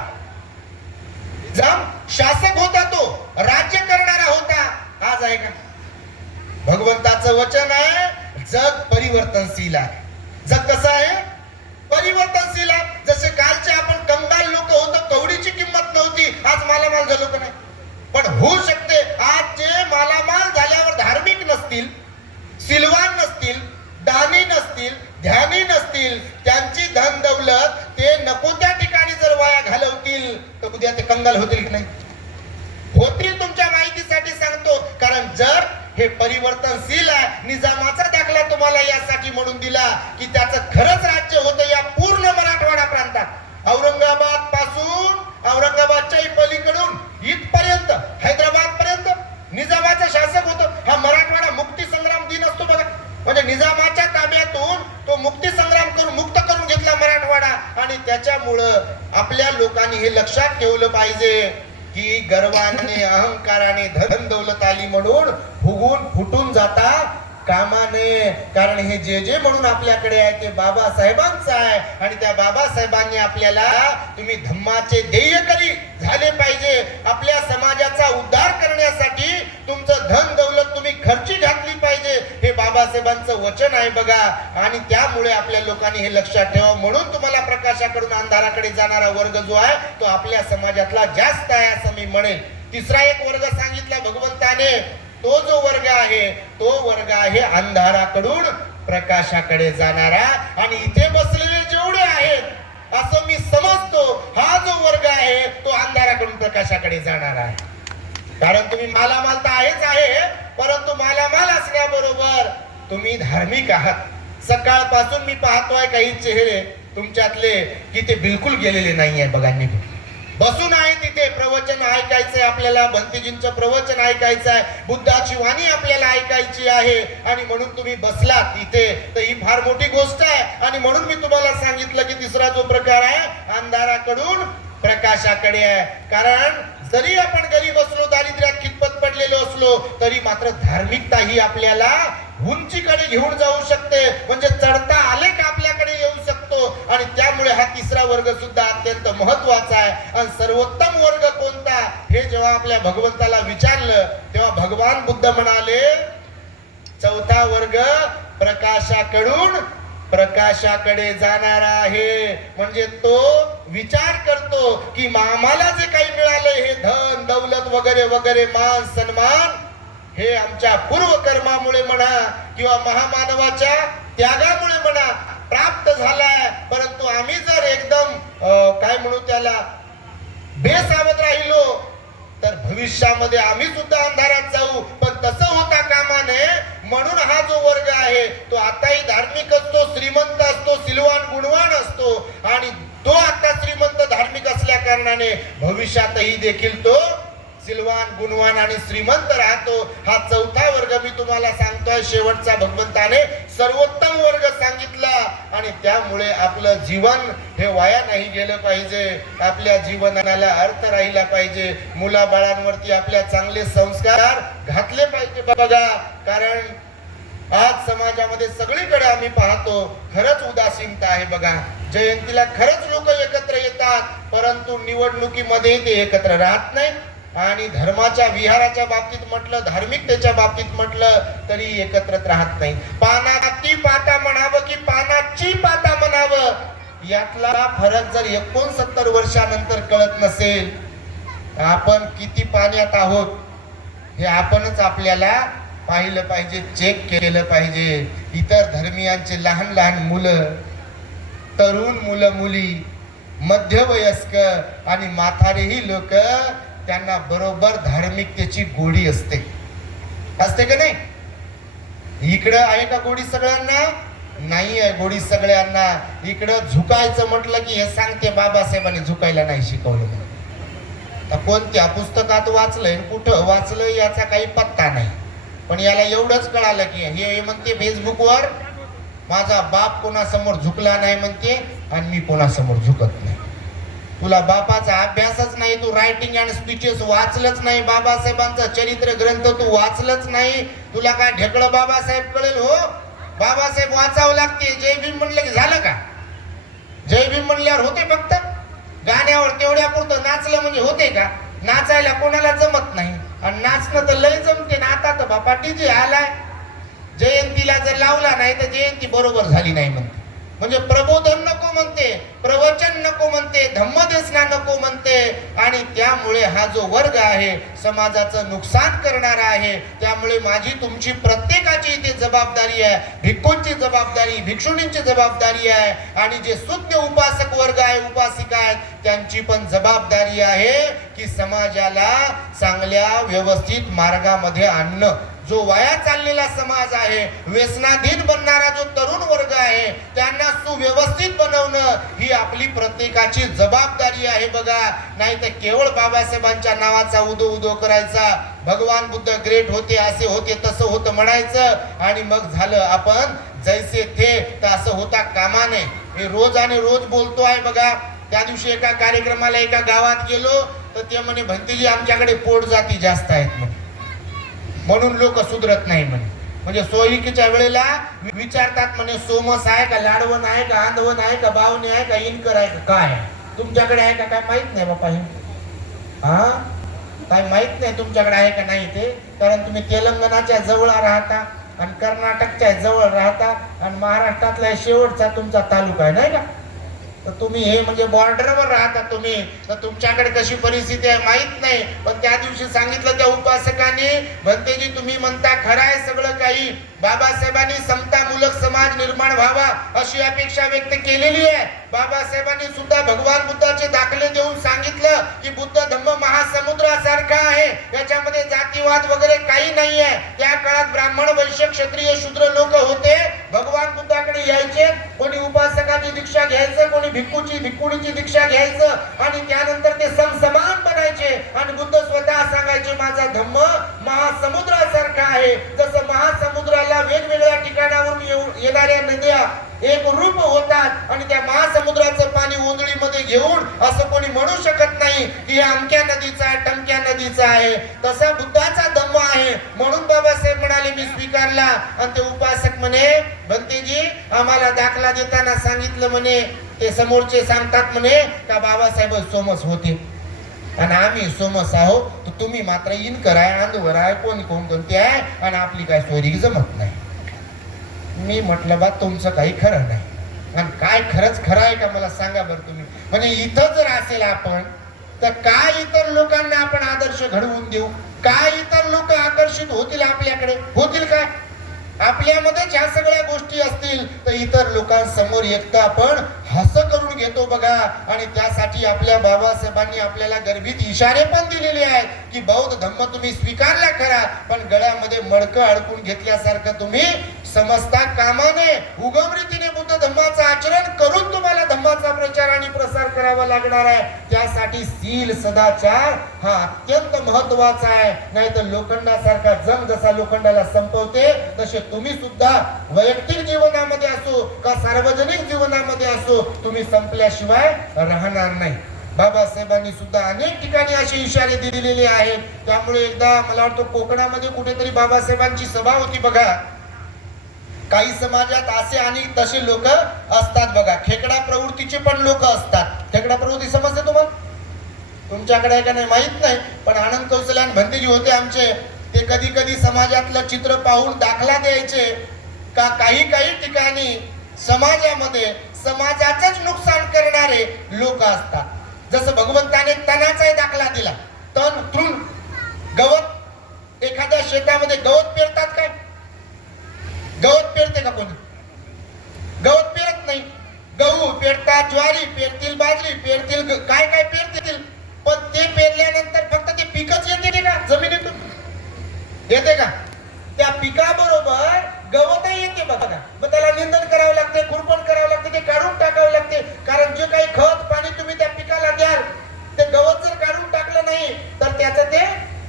निजाम शासक होता, तो राज्य करणारा होता. आज आहे का? भगवंताचं वचन आहे जग परिवर्तनशील आहे. जग कसं आहे? परिवर्तनशील आहे. जसे कालचे आपण कंगाल लोक होतो, कवडीची किंमत नव्हती, आज मालामाल झालो का नाही? पण होऊ शकते आज जे मालामाल झाल्यावर धार्मिक नसतील, सिलवान नसतील, दानी नसतील, ध्यानी नसतील, त्यांची धन दौलत ते नको त्या ठिकाणी जर वाया घालवतील तर उद्या ते कंगाल होतील की नाही? होतील. तुमच्या माहितीसाठी सांगतो, कारण जर हे परिवर्तनशील आहे. निजामाचा दाखला तुम्हाला यासाठी म्हणून दिला की त्याचं खरंच राज्य होतं या पूर्ण मराठवाडा प्रांतात. औरंगाबाद पासून, औरंगाबादच्या पलीकडून इथपर्यंत हैदराबाद पर्यंत निजामाचं शासक होतं. हा मराठवाडा मुक्ती संग्राम दिन असतो बघा, म्हणजे निजामाच्या ताब्यातून तो मुक्ती संग्राम करून मुक्त करून घेतला मराठवाडा. आणि त्याच्यामुळं आपल्या लोकांनी हे लक्षात ठेवलं पाहिजे की गर्वाने अहंकाराने धन दौलत आली म्हणून फुगून फुटून जाता कामा नये. कारण हे जे जे म्हणून आपल्याकडे आहे ते बाबासाहेबांचं आहे. आणि त्या बाबासाहेबांनी आपल्याला तुम्ही धम्माचे देयकरी झाले पाहिजे. आपल्या समाजाचा उद्धार करण्यासाठी तुमचं धन दौलत तुम्ही खर्ची घातली पाहिजे, हे बाबासाहेबांचं वचन आहे बघा. आणि त्यामुळे आपल्या लोकांनी हे लक्षात ठेवा. म्हणून तुम्हाला प्रकाशाकडून अंधाराकडे जाणारा वर्ग जो आहे तो आपल्या समाजातला जास्त आहे असं मी म्हणेन. तिसरा एक वर्ग सांगितला भगवंताने, तो जो वर्ग आहे तो वर्ग आहे अंधाराकडून प्रकाशाकडे जाणारा. आणि इथे बसलेले जेवढे आहेत असं मी समजतो, हा जो वर्ग आहे तो अंधाराकडून प्रकाशाकडे जाणार आहे. कारण तुम्ही मालामाल तर आहेच आहे, परंतु मालामाल असण्याबरोबर तुम्ही धार्मिक आहात. सकाळपासून मी पाहतोय काही चेहरे तुमच्यातले की ते बिलकुल गेलेले नाहीये बघा. बसून आहे तिथे, प्रवचन ऐकायचंय आपल्याला, भंतीजींचं प्रवचन ऐकायचं आहे, बुद्धाची वाणी आपल्याला ऐकायची आहे. आणि म्हणून तुम्ही बसलात इथे, तर ही फार मोठी गोष्ट आहे. आणि म्हणून मी तुम्हाला सांगितलं की तिसरा जो प्रकार आहे अंधाराकडून प्रकाशाकडे आहे. कारण जरी आपण गरीब असलो, दारिद्र्यात खितपत पडलेलो असलो, तरी मात्र धार्मिकता ही आपल्याला उंचीकडे घेऊन जाऊ शकते. म्हणजे चढता आले का आपल्याकडे येऊ शकतो. आणि त्यामुळे हा तिसरा वर्ग सुद्धा अत्यंत महत्वाचा आहे. आणि सर्वोत्तम वर्ग कोणता हे जेव्हा आपल्या भगवंताला विचारलं तेव्हा भगवान बुद्ध म्हणाले, चौथा वर्ग प्रकाशाकडून प्रकाशाकडे जाणारा आहे. म्हणजे तो विचार करतो की आम्हाला जे काही मिळाले हे धन दौलत वगैरे वगैरे, मान सन्मान, हे आमच्या पूर्वकर्मामुळे म्हणा किंवा महामानवाच्या त्यागामुळे म्हणा प्राप्त झालाय. परंतु आम्ही जर एकदम काय म्हणू त्याला बेसावध राहिलो तर भविष्यामध्ये आम्ही सुद्धा अंधारात जाऊ. पण तसं होता कामा नये. म्हणून हा जो वर्ग आहे तो आताही धार्मिक असतो, श्रीमंत असतो, सिलवान गुणवान असतो. आणि तो आता श्रीमंत धार्मिक असल्या कारणाने भविष्यातही देखील तो सिलवान गुणवान आणि श्रीमंत राहतो. हा चौथा वर्ग मी तुम्हाला सांगतोय. शेवटचा भगवंताने सर्वोत्तम वर्ग सांगितला. आणि त्यामुळे आपलं जीवन हे वाया नाही गेलं पाहिजे. आपल्या जीवनाला अर्थ राहिला पाहिजे. मुलाबाळांवरती आपल्या चांगले संस्कार घातले पाहिजे बघा. कारण आज समाजामध्ये सगळीकडे आम्ही पाहतो खरंच उदासीनता आहे बघा. जयंतीला खरंच लोक एकत्र येतात, परंतु निवडणुकीमध्ये ते एकत्र राहत नाही. आणि धर्माच्या विहाराच्या बाबतीत म्हटलं, धार्मिकतेच्या बाबतीत म्हटलं तरी एकत्रच राहत नाही. पानाची पाता म्हणावं की पानाची पाता म्हणावं, यातला फरक जर 69 वर्षानंतर कळत नसेल, आपण किती पाण्यात आहोत हे आपणच आपल्याला पाहिलं पाहिजे, चेक केलं पाहिजे. इतर धर्मियांचे लहान लहान मुलं, तरुण मुलं मुली, मध्यवयस्क आणि म्हातारेही लोक, त्यांना बरोबर धार्मिकतेची गोडी असते का नाही? इकडं आहे का गोडी सगळ्यांना? नाही आहे गोडी सगळ्यांना. इकडं झुकायचं म्हटलं की हे सांगते बाबासाहेबांनी झुकायला नाही शिकवलं म्हणून. कोणत्या पुस्तकात वाचलंय, कुठं वाचलंय याचा काही पत्ता नाही. पण याला एवढंच कळालं की हे म्हणते फेसबुकवर माझा बाप कोणासमोर झुकला नाही म्हणते आणि मी कोणासमोर झुकत नाही. तुला बापाचा अभ्यासच नाही, तू रायटिंग अँड स्पीचेस वाचलंच नाही, बाबासाहेबांचा चरित्र ग्रंथ तू वाचलंच नाही, तुला काय ढेकळं बाबासाहेब कळेल? हो, बाबासाहेब वाचावं लागते. जय भीम म्हणलं की झालं का? जय भीम म्हणल्यावर होते फक्त गाण्यावर तेवढ्या पुरतं नाचलं म्हणजे होते का? नाचायला कोणाला जमत नाही. आणि नाचणं तर लय जमते ना. आता तर बापा डीजे आलाय, जयंतीला जर लावला नाही तर जयंती बरोबर झाली नाही म्हणते. म्हणजे प्रबोधन नको म्हणते, प्रवचन नको म्हणते, धम्मदेशना नको म्हणते. आणि त्यामुळे हा जो वर्ग आहे समाजाचं नुकसान करणारा आहे. त्यामुळे माझी तुमची प्रत्येकाची इथे जबाबदारी आहे. भिक्खूंची जबाबदारी, भिक्षुणींची जबाबदारी आहे. आणि जे शुद्ध उपासक वर्ग आहे, उपासिका आहेत, त्यांची पण जबाबदारी आहे की समाजाला चांगल्या व्यवस्थित मार्गामध्ये आणणं. जो वाया चाललेला समाज आहे, व्यसनाधीन बनणारा जो तरुण वर्ग आहे, त्यांना सुव्यवस्थित बनवणं ही आपली प्रत्येकाची जबाबदारी आहे बघा. नाही तर केवळ बाबासाहेबांच्या नावाचा उदो उदो करायचा, भगवान बुद्ध ग्रेट होते, असे होते, तसं होतं म्हणायचं आणि मग झालं आपण जैसे थे तर असं होता कामा नये. हे रोज आणि रोज बोलतो आहे बघा. त्या दिवशी एका कार्यक्रमाला एका गावात गेलो तर ते म्हणे भंतेजी आमच्याकडे पोट जाती जास्त आहेत म्हणे, म्हणून लोक सुधरत नाही म्हणे. म्हणजे सोयीकीच्या वेळेला विचारतात म्हणे सोमस आहे का, लाडवण आहे का, आंधवण आहे का, बावणे आहे का, इनकर आहे का, काय तुमच्याकडे आहे का काय माहित नाही बापा. हे हा काय माहित नाही तुमच्याकडे आहे का नाही ते. कारण तुम्ही तेलंगणाच्या जवळ राहता आणि कर्नाटकच्या जवळ राहता आणि महाराष्ट्रातला शेवटचा तुमचा तालुका आहे नाही का. तर तुम्ही हे म्हणजे बॉर्डरवर राहता तुम्ही, तर तुमच्याकडे कशी परिस्थिती आहे माहित नाही. पण त्या दिवशी सांगितलं त्या उपासकांनी, भंतेजी तुम्ही म्हणता खरं आहे सगळं काही, बाबासाहेबांनी समतामूलक समाज निर्माण व्हावा अशी अपेक्षा व्यक्त केलेली आहे. बाबासाहेबांनी सुद्धा भगवान बुद्धाचे दाखले देऊन सांगितलं की बुद्ध धम्म महासमुद्रासारखा आहे, याच्यामध्ये जातीवाद वगैरे काही नाही आहे. त्या काळात ब्राह्मण, वैश्य, क्षत्रिय, शूद्र लोक होते, भगवान बुद्धाकडे यायचे, कोणी उपासकाची दीक्षा घ्यायचं, कोणी भिक्खूची भिक्खुणीची दीक्षा घ्यायचं आणि त्यानंतर ते समसमान बनायचे. आणि बुद्ध स्वतः सांगायचे माझा धम्म महासमुद्रासारखा आहे. जसं महासमुद्राला वेगवेगळ्या ठिकाणावरून येणाऱ्या नद्या एक रूप होतात आणि त्या महासमुद्राचं पाणी ओंजळीमध्ये घेऊन असं कोणी म्हणू शकत नाही की अमक्या नदीचा आहे, टमक्या नदीचा आहे. तसा बुद्धाचा धम्म आहे. म्हणून बाबासाहेब म्हणाले मी स्वीकारला. आणि ते उपासक म्हणे भंतेजी आम्हाला दाखला देताना सांगितलं म्हणे, ते समोरचे सांगतात म्हणे का बाबासाहेब सोमस होते आणि आम्ही सोमस आहोत, तर तुम्ही मात्र इनकर आहे, अंधवर आहे, कोण कोणते आहे आणि आपली काय सोयरी जमत नाही. मी म्हटलं बा तुमचं काही खरं नाही. आणि काय खरंच खरं आहे का मला सांगा बरं तुम्ही. म्हणजे इथं जर असेल आपण तर काय इतर लोकांना आपण आदर्श घडवून देऊ, काय इतर लोक आकर्षित होतील आपल्याकडे, होतील काय. आपल्यामध्येच ह्या सगळ्या गोष्टी असतील तर इतर लोकांसमोर एकटा आपण हस करून घेतो बघा. आणि त्यासाठी आपल्या बाबासाहेबांनी आपल्याला गर्भित इशारे पण दिलेले आहेत की बौद्ध धम्म तुम्ही स्वीकारला खरा, पण गळ्यामध्ये मडकं अडकून घेतल्यासारखं तुम्ही समजता कामा नये. उगम रीतीने बुद्ध धम्माचं आचरण करून तुम्हाला धम्माचा प्रचार आणि प्रसार करावा लागणार आहे. त्यासाठी शील सदाचार हा अत्यंत महत्वाचा आहे. नाही तर लोखंडासारखा जंग जसा लोखंडाला संपवते तसे तुम्ही सुद्धा वैयक्तिक जीवनामध्ये असो का सार्वजनिक जीवनामध्ये असो तुम्ही संपल्याशिवाय राहणार नाही. बाबासाहेबांनी सुद्धा अनेक ठिकाणी असे इशारे दिलेले आहेत. त्यामुळे एकदा मला वाटतं कोकणामध्ये कुठेतरी बाबासाहेबांची सभा होती बघा. काही समाजात असे आणि तसे लोक असतात बघा. खेकडा प्रवृत्तीचे पण लोक असतात. खेकडा प्रवृत्ती समजते तुम्हाला, तुमच्याकडे आहे का नाही माहित नाही, पण आनंद कौशल आणि भंतेजी होते आमचे, ते कधी कधी समाजातलं चित्र पाहून दाखला द्यायचे का काही काही ठिकाणी समाजामध्ये समाजाचंच नुकसान करणारे लोक असतात. जसं भगवंताने तणाचा दाखला दिला. तण तृण गवत, एखाद्या शेतामध्ये गवत पेरतात काय, गवत पेरते का कोणी, गवत पेरत नाही. गहू पेरतात, ज्वारी पेरतील, बाजरी पेरतील, काय काय पेरतील, पण ते पेरल्यानंतर फक्त ते पिकच येते का जमिनीतून, येते का. त्या पिकाबरोबर गवतही येते बघा. मग त्याला निंदन करावं लागते, खुरपण करावं लागते, ते काढून टाकावं लागते. कारण जे काही खत पाणी तुम्ही त्या पिकाला द्याल ते गवत जर काढून टाकलं नाही तर त्याचं ते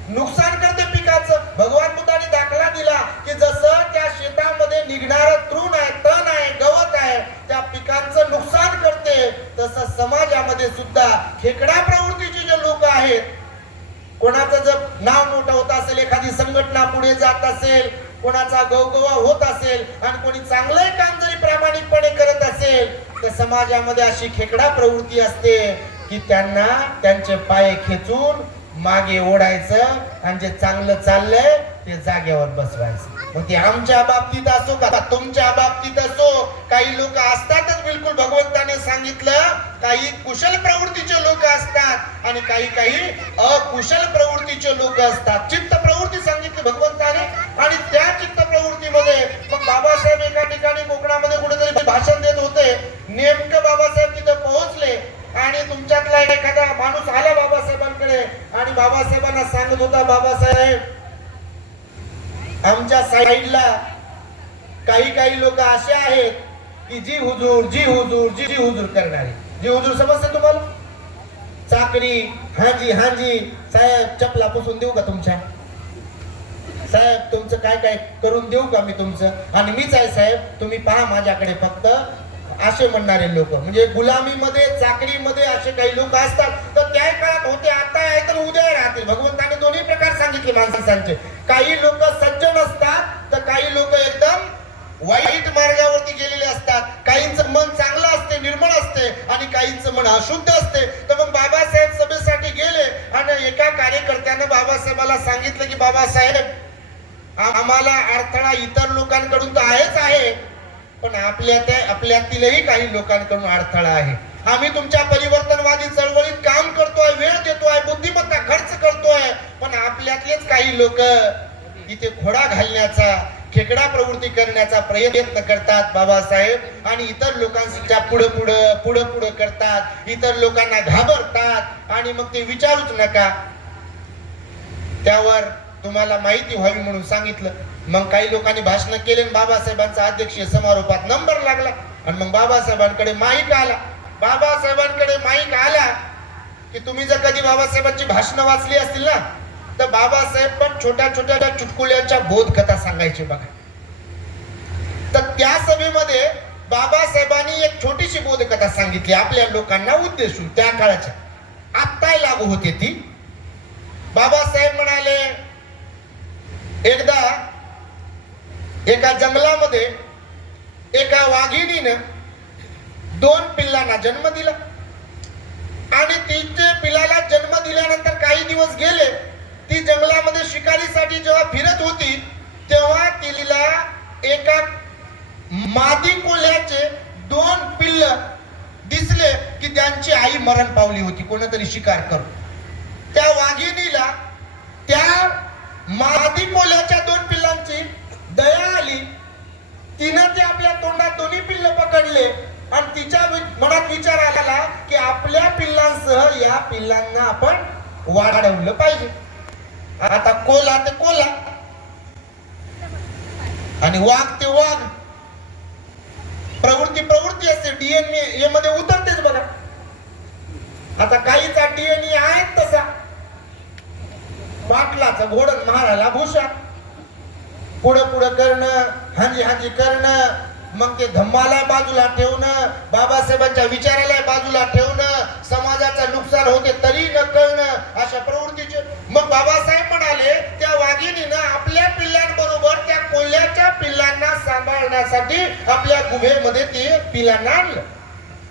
नुकसान करते पिकाचं. भगवान बुद्धाने दाखला दिला की जसं त्या शेतामध्ये निघणारं तृण आहे, तण आहे, गवत आहे, त्या पिकांचं नुकसान करते, तसं समाजामध्ये सुद्धा खेकडा प्रवृत्तीचे जे लोक आहेत, कोणाचं जर नाव मोठं होत असेल, एखादी संघटना पुढे जात असेल, कोणाचा गवगवा होत असेल आणि कोणी चांगलं काम जरी प्रामाणिकपणे करत असेल तर समाजामध्ये अशी खेकडा प्रवृत्ती असते की त्यांना त्यांचे पाय खेचून मागे ओढायचं आणि जे चांगलं चाललंय ते जागेवर बसवायचं. मग ते आमच्या बाबतीत असो का तुमच्या बाबतीत असो, काही लोक असतातच बिलकुल भगवंताने सांगितलं, काही कुशल प्रवृत्तीचे लोक असतात आणि काही काही अकुशल प्रवृत्तीचे लोक असतात. चित्त प्रवृत्ती सांगितली भगवंताने आणि त्या चित्त प्रवृत्तीमध्ये मग बाबासाहेब एका ठिकाणी कोकणामध्ये कुठेतरी भाषण देत होते. नेमकं बाबासाहेब तिथं पोहोचले आणि तुमच्यातला एखादा माणूस आला बाबासाहेबांकडे आणि बाबासाहेबांना सांगत होता, बाबासाहेब आमच्या साईडला काही काही लोक असे आहेत की जी हुजूर जी हुजूर जी हुजूर करणारे. जी हुजूर समजते तुम्हाला? चाकरी, हाजी हाजी साहेब चपला पुसून देऊ का तुमच्या? साहेब तुमचं काय काय करून देऊ का मी तुमचं? आणि मीच आहे साहेब, तुम्ही पहा माझ्याकडे फक्त. असे म्हणणारे लोक म्हणजे गुलामीमध्ये चाकरीमध्ये असे काही लोक असतात. तर त्या काळात होते, आता आहे तर उद्या राहतील. भगवंताने दोन्ही प्रकार सांगितले माणसांचे. काही लोक सज्जन असतात तर काही लोक एकदम वाईट मार्गावरती गेलेले असतात. काहींचं मन चांगलं असते, निर्मळ असते आणि काहींचं मन अशुद्ध असते. तर मग बाबासाहेब सभेसाठी गेले आणि एका कार्यकर्त्यानं बाबासाहेबाला सांगितलं की बाबासाहेब आम्हाला अडथळा इतर लोकांकडून तर आहेच आहे, पण आपल्यातीलही काही लोकांकडून अडथळा आहे. आम्ही तुमच्या परिवर्तनवादी चळवळीत काम करतोय, वेळ देतोय, बुद्धिमत्ता खर्च करतोय, पण आपल्यातलेच काही लोक इथे खोडा घालण्याचा, खेकडा प्रवृत्ती करण्याचा प्रयत्न करतात बाबासाहेब आणि इतर लोकांच्या पुढं करतात, इतर लोकांना घाबरतात आणि मग ते विचारूच नका. त्यावर तुम्हाला माहिती व्हावी म्हणून सांगितलं. मग काही लोकांनी भाषण केले, बाबासाहेबांचा अध्यक्षीय समारोपात नंबर लागला आणि मग बाबासाहेबांकडे माईक आला. बाबासाहेबांकडे माईक आला की तुम्ही जर कधी बाबासाहेबांची भाषणं वाचली असतील ना, तर बाबासाहेब पण छोट्या छोट्या चुटकुल्यांच्या बोधकथा सांगायचे बघा. तर त्या सभेमध्ये बाबासाहेबांनी एक छोटीशी बोधकथा सांगितली आपल्या लोकांना उद्देशून. त्या काळाच्या आत्ताही लागू होते ती. बाबासाहेब म्हणाले, एकदा एका जंगलामध्ये एका वाघिणीनं 2 पिल्लांना जन्म दिला आणि तिच्या पिल्लाला जन्म दिल्यानंतर काही दिवस गेले. ती जंगलामध्ये शिकारीसाठी जेव्हा फिरत होती तेव्हा तिला एका मादी कोल्ह्याचे 2 पिल्ल दिसले की त्यांची आई मरण पावली होती कोणतरी शिकार करून. त्या वाघिणीला त्या मादी कोल्ह्याच्या 2 पिल्लांची दया आली. तिनं ते आपल्या तोंडात दोन्ही पिल्ल पकडले आणि तिच्या मनात विचार आला की आपल्या पिल्लांसह या पिल्लांना आपण वाढवलं पाहिजे. आता कोल्हा ते कोल्हा आणि वाघ ते वाघ, प्रवृत्ती असते, डीएनए मध्ये उतरतेच बघा. आता काहीचा डीएनए आहे तसा, पाटलाचा घोडण महाराला भूषा, पुढं करणं, हांजी हांजी करणं, मग ते धम्माला बाजूला ठेवणं, बाबासाहेबांच्या विचाराला बाजूला ठेवणं, समाजाचं नुकसान होते तरी न कळणं, अशा प्रवृत्तीचे. मग बाबासाहेब म्हणाले त्या वाघिणीनं आपल्या पिल्लांबरोबर त्या कोल्ह्याच्या पिल्लांना सांभाळण्यासाठी आपल्या गुहेमध्ये ते पिल्लांना आणलं.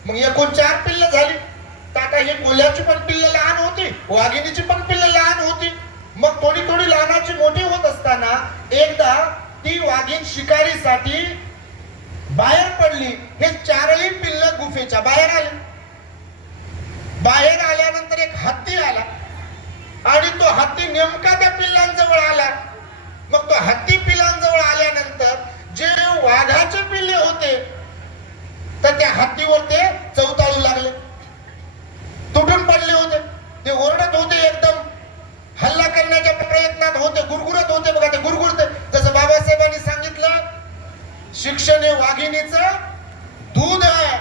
मग एकूण 4 पिल्ल झाली. तर आता हे कोल्ह्याची पण पिल्ल लहान होती, वाघिणीची पण पिल्ल लहान होती. मग थोडी लहानाची मोठी होत असताना एकदा ती वाघीण शिकारीसाठी बाहेर पडली. हे 4ही पिल्ल गुफेच्या बाहेर आले. बाहेर आल्यानंतर एक हत्ती आला आणि तो हत्ती नेमका त्या पिल्लांजवळ आला. मग तो हत्ती पिल्लांजवळ आल्यानंतर जे वाघाचे पिल्ले होते तर त्या हत्तीवर ते चवताळू लागले, तुटून पडले होते. ते ओरडत होते, एकदम हल्ला करण्याच्या प्रयत्नात होते, गुरगुरत होते बघा. ते गुरगुरते जसं बाबासाहेबांनी सांगितलं, शिक्षण हे वाघिणीचं दूध आहे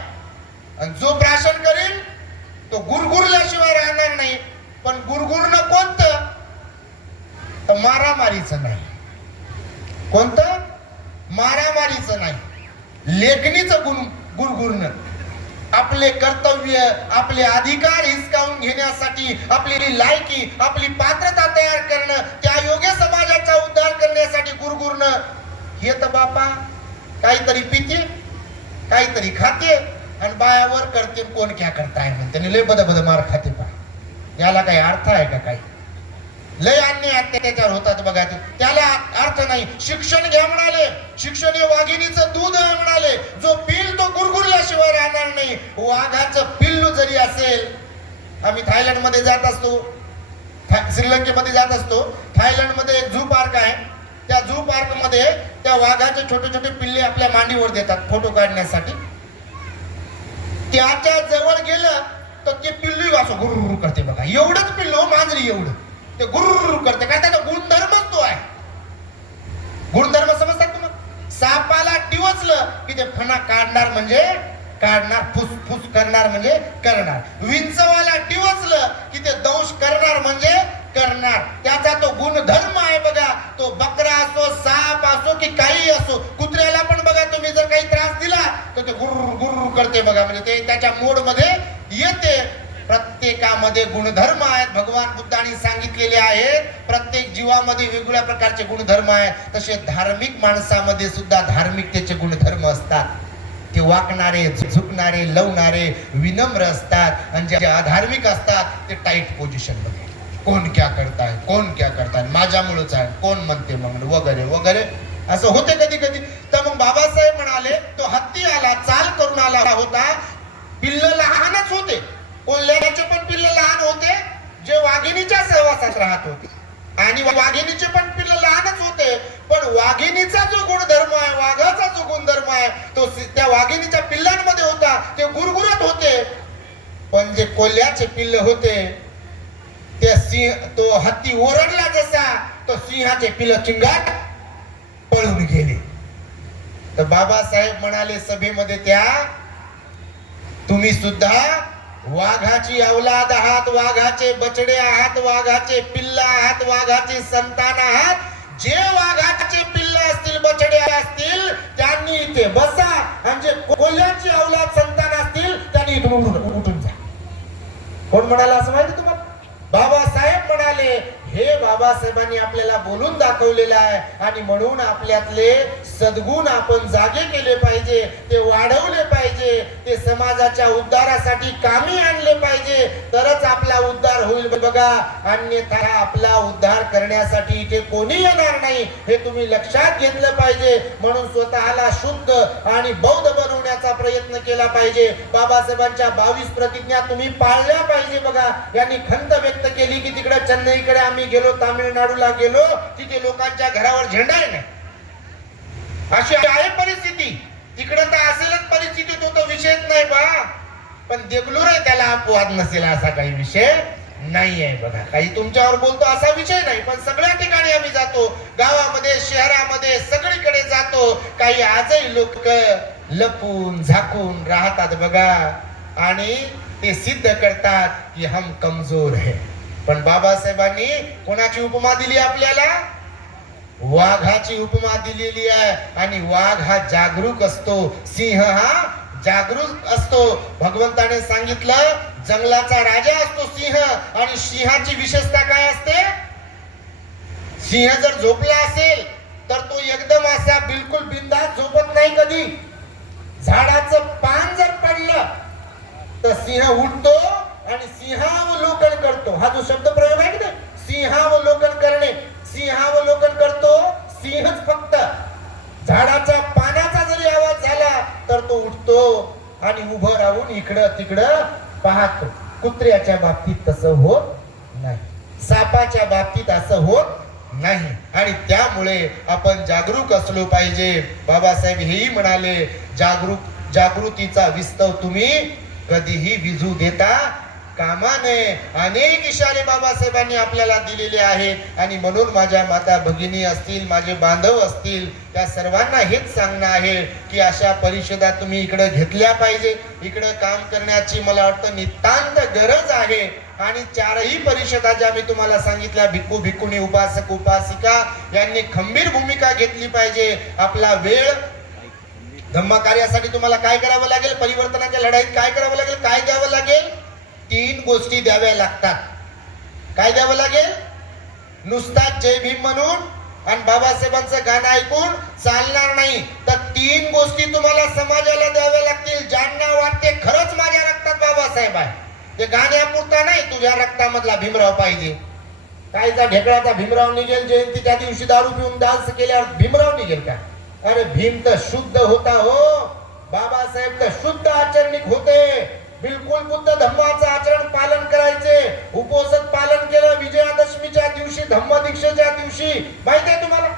आणि जो प्राशन करेल तो गुरगुरल्याशिवाय राहणार नाही. पण गुरगुरणं कोणतं? तर मारामारीचं नाही. कोणतं? मारामारीचं नाही, लेखणीचं गुरगुरणं. आपले कर्तव्य, आपले अधिकार हिसकावून घेण्यासाठी, आपली लायकी, आपली पात्रता तयार करणं, त्या योग्य समाजाचा उद्धार करण्यासाठी गुरगुरणं. हे तर बापा काहीतरी पिते, काहीतरी खाते आणि बायावर करते कोण क्या करताय म्हणते, लय बद मार खाते. पा याला काही अर्थ आहे का? काही लय अन्य अत्याचार होतात बघा ते, त्याला अर्थ नाही. शिक्षण घ्या म्हणाले, शिक्षण हे वाघिणीचं दूध आहे म्हणाले. जो पिल तो गुरगुरल्याशिवाय राहणार नाही. वाघाचं पिल्लू जरी असेल, आम्ही थायलंड मध्ये जात असतो, श्रीलंकेमध्ये जात असतो. थायलंड मध्ये एक झू पार्क आहे. त्या झू पार्क मध्ये त्या वाघाचे छोटे छोटे पिल्ले आपल्या मांडीवर देतात फोटो काढण्यासाठी. त्याच्या जवळ गेलं तर ते पिल्लू असं गुरु करते बघा. एवढंच पिल्लू मांजरी एवढं ते गुरु करते. काय त्याचा गुणधर्मच तो आहे. गुणधर्म समजतात तुम्हाला? सापाला डिवचलं की ते फणा काढणार म्हणजे काढणार, फुसफुस करणार म्हणजे करणार. विंचवाला डिवचलं की ते दंश करणार म्हणजे करणार. त्याचा तो गुणधर्म आहे बघा. तो बकरा असो, साप असो की काही असो. कुत्र्याला पण बघा तुम्ही जर काही त्रास दिला तर ते गुरु गुरु करते बघा. म्हणजे ते त्याच्या मोड मध्ये येते. प्रत्येकामध्ये गुणधर्म आहेत. भगवान बुद्धांनी सांगितलेले आहेत. प्रत्येक जीवामध्ये वेगवेगळ्या प्रकारचे गुणधर्म आहेत. तसे धार्मिक माणसामध्ये सुद्धा धार्मिकतेचे गुणधर्म असतात. ते वाकणारे, झुकणारे, लवणारे, विनम्र असतात. आणि जे अधार्मिक असतात ते टाईट पोझिशन मध्ये, कोण क्या करताय, कोण क्या करताय, माझ्यामुळेच आहे, कोण म्हणते मग, वगैरे वगैरे असं होते कधी कधी. तर मग बाबासाहेब म्हणाले तो हत्ती आला, चाल करून आला होता. पिल्ल लहानच होते, कोल्ह्याचे पण पिल्ल लहान होते जे वाघिणीच्या सहवासात राहत होते. आणि वाघिणीचे पण पिल्ल लहानच होते. पण वाघिणीचा जो गुणधर्म आहे, वाघाचा जो गुणधर्म आहे तो त्या वाघिणीच्या पिल्लांमध्ये होता. ते गुरगुरत होते. पण जे कोल्ह्याचे पिल्ल होते ते सिंह, तो हत्ती ओरडला जसा तो सिंहाचे पिल्ल चिंगाट पळून गेले. तर बाबासाहेब म्हणाले सभेमध्ये त्या, तुम्ही सुद्धा वाघाची औलाद आहात, वाघाचे बछडे आहात, वाघाचे पिल्ल आहात, वाघाचे संतान आहात. जे वाघाचे पिल्ल असतील, बछडे असतील त्यांनी इथे बसा. आणि जे कोल्ह्याची औलाद संतान असतील त्यांनी इथून उठून जा. कोण म्हणाला असं माहिती तुम्हाला? बाबासाहेब म्हणाले. हे बाबासाहेबांनी आपल्याला बोलून दाखवलेलं आहे. आणि म्हणून आपल्यातले सद्गुण आपण जागे केले पाहिजे, ते वाढवले पाहिजे, ते समाजाच्या उद्धारासाठी कामी आणले पाहिजे. तरच आपला उद्धार होईल बघा. अन्यथा आपला उद्धार करण्यासाठी इथे कोणी येणार नाही, हे तुम्ही लक्षात घेतलं पाहिजे. म्हणून स्वतःला शुद्ध आणि बौद्ध बनवण्याचा प्रयत्न केला पाहिजे. बाबासाहेबांच्या 22 प्रतिज्ञा तुम्ही पाळल्या पाहिजे बघा. यांनी खंत व्यक्त केली की तिकडे चेन्नईकडे आम्ही गेलो, तामिळनाडूला गेलो, तिथे लोकांच्या घरावर झेंडा आहे. अशी आहे परिस्थिती. तिकडे तर असेलच परिस्थिती, तो विषयच नाही बा. पण देगलूर आहे त्याला अपवाद नसेल असा काही विषय नाही आहे बघा. काही तुमच्यावर बोलतो असा विषय नाही. पण सगळ्या ठिकाणी आम्ही जातो, गावामध्ये, शहरामध्ये, सगळीकडे जातो. काही आजही लोक लपून झाकून राहतात बघा. आणि ते सिद्ध करतात की हम कमजोर है. पण बाबासाहेबांनी कोणाची उपमा दिली आपल्याला? वाघाची उपमा दिलेली आहे. आणि वाघ हा जागरूक असतो, सिंह हा जागरूक असतो. भगवंताने सांगितलं जंगलाचा राजा असतो सिंह. आणि सिंहाची विशेषता काय असते? सिंह जर झोपला असेल तर तो एकदम असा बिलकुल बिंदास झोपत नाही कधी. झाडाचं पान जर पडलं तर सिंह उठतो आणि सिंहावलोकन करतो. हा जो शब्द प्रयोग आहे की सिंहावलोकन करणे, सिंहावलोकन करतो सिंहच फक्त. झाडाच्या पानाचा जरी आवाज झाला तर तो उठतो आणि उभं राहून इकडं तिकडं पाहतो. कुत्र्याच्या बाबतीत तसं होत नाही, सापाच्या बाबतीत असं होत नाही. आणि त्यामुळे आपण जागरूक असलो पाहिजे. बाबासाहेब हेही म्हणाले, जागृतीचा विस्तव तुम्ही कधीही विझू देता कामा नये. अनेक इशारे बाबासाहेबांनी आपल्याला दिलेले आहेत. आणि म्हणून माझ्या माता भगिनी असतील, माझे बांधव असतील, त्या सर्वांना हेच सांगणं आहे की अशा परिषदा तुम्ही इकडे घेतल्या पाहिजे. इकडे काम करण्याची मला वाटतं नितांत गरज आहे. आणि 4ही परिषदा ज्या मी तुम्हाला सांगितल्या, भिक्खू भिक्खुनी, उपासक उपासिका यांनी खंबीर भूमिका घेतली पाहिजे. आपला वेळ धम्मकार्यासाठी तुम्हाला काय करावं लागेल? परिवर्तनाच्या लढाईत काय करावं लागेल? काय द्यावं लागेल? 3 गोष्टी द्याव्या लागतात. काय द्यावं लागेल? नुसताच जय भीम म्हणून आणि बाबासाहेबांचं गाणं ऐकून चालणार नाही. तर 3 गोष्टी तुम्हाला समाजाला द्याव्या लागतील. ज्यांना वाटते खरंच माझ्या रक्तात बाबासाहेब आहे, ते गाण्यापुरता नाही, तुझ्या रक्तामधला भीमराव पाहिजे. कायचा ढेकळाचा भीमराव निघेल, जयंतीच्या दिवशी दारू पिऊन डान्स केल्यावर भीमराव निघेल का? अरे भीम तर शुद्ध होता हो, बाबासाहेब तर शुद्ध आचरणिक होते, बिलकुल बुद्ध धम्माचं आचरण पालन करायचे, उपोषण पालन केलं विजयादशमीच्या दिवशी, धम्मदीक्षेच्या दिवशी. माहितीये तुम्हाला,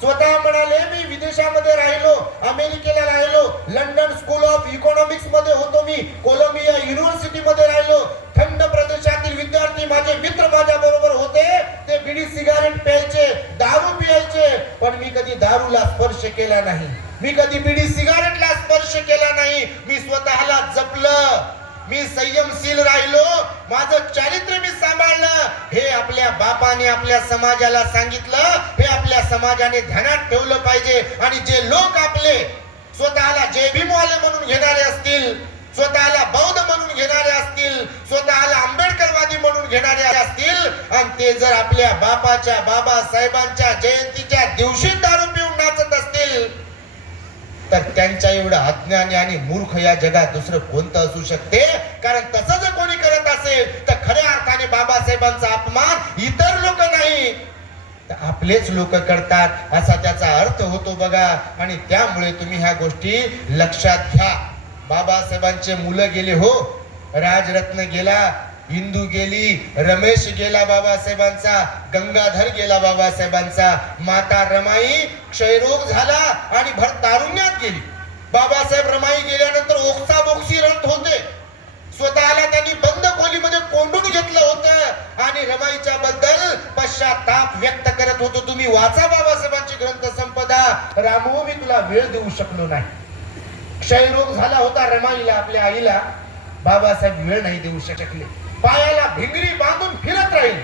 स्वतः म्हणाले मी विदेशामध्ये राहिलो, अमेरिकेला राहिलो, लंडन स्कूल ऑफ इकॉनॉमिक्स मध्ये होतो, मी कोलंबिया युनिव्हर्सिटी मध्ये राहिलो, थंड प्रदेशातील विद्यार्थी माझे मित्र माझ्या बरोबर होते, ते बिडी सिगारेट प्यायचे, दारू पियायचे, पण मी कधी दारूला स्पर्श केला नाही, मी कधी बिडी सिगारेटला स्पर्श केला नाही, मी स्वतःला जपलं, मी संयमशील राहिलो, माझं चारित्र्य मी सांभाळलं. हे आपल्या बापाने आपल्या समाजाला सांगितलं, हे आपल्या समाजाने ध्यानात ठेवलं पाहिजे. आणि जे लोक आपले स्वतःला जय भीमवाले म्हणून घेणारे असतील, स्वतःला बौद्ध म्हणून घेणारे असतील, स्वतःला आंबेडकरवादी म्हणून घेणारे असतील, आणि ते जर आपल्या बापाच्या बाबासाहेबांच्या जयंतीच्या दिवशी दारू पिऊन नाचत असतील, तर त्यांच्या एवढं अज्ञानी आणि मूर्ख या जगात दुसरं कोणतं असू शकते? कारण तसं जर कोणी करत असेल तर खऱ्या अर्थाने बाबासाहेबांचा अपमान इतर लोक नाही तर आपलेच लोक करतात असा त्याचा अर्थ होतो बघा. आणि त्यामुळे तुम्ही ह्या गोष्टी लक्षात घ्या. बाबासाहेबांचे मुलं गेले हो, राजरत्न गेला, इंदू गेली, रमेश गेला बाबासाहेबांचा, गंगाधर गेला बाबासाहेबांचा, माता रमाई क्षयरोग झाला आणि भर तारुण्यात गेली. बाबासाहेब रमाई गेल्यानंतर ओक्साबोक्सी रडत होते, स्वतःला त्यांनी बंद खोलीमध्ये कोंडून घेतलं होतं आणि रमाईच्या बद्दल पश्चाताप व्यक्त करत होतो. तुम्ही वाचा बाबासाहेबांची ग्रंथ संपदा. रामू, मी तुला वेळ देऊ शकलो नाही, क्षयरोग झाला होता रमाईला, आपल्या आईला, बाबासाहेब वेळ नाही देऊ शकले, पायाला भिंगरी बांधून फिरत राहील.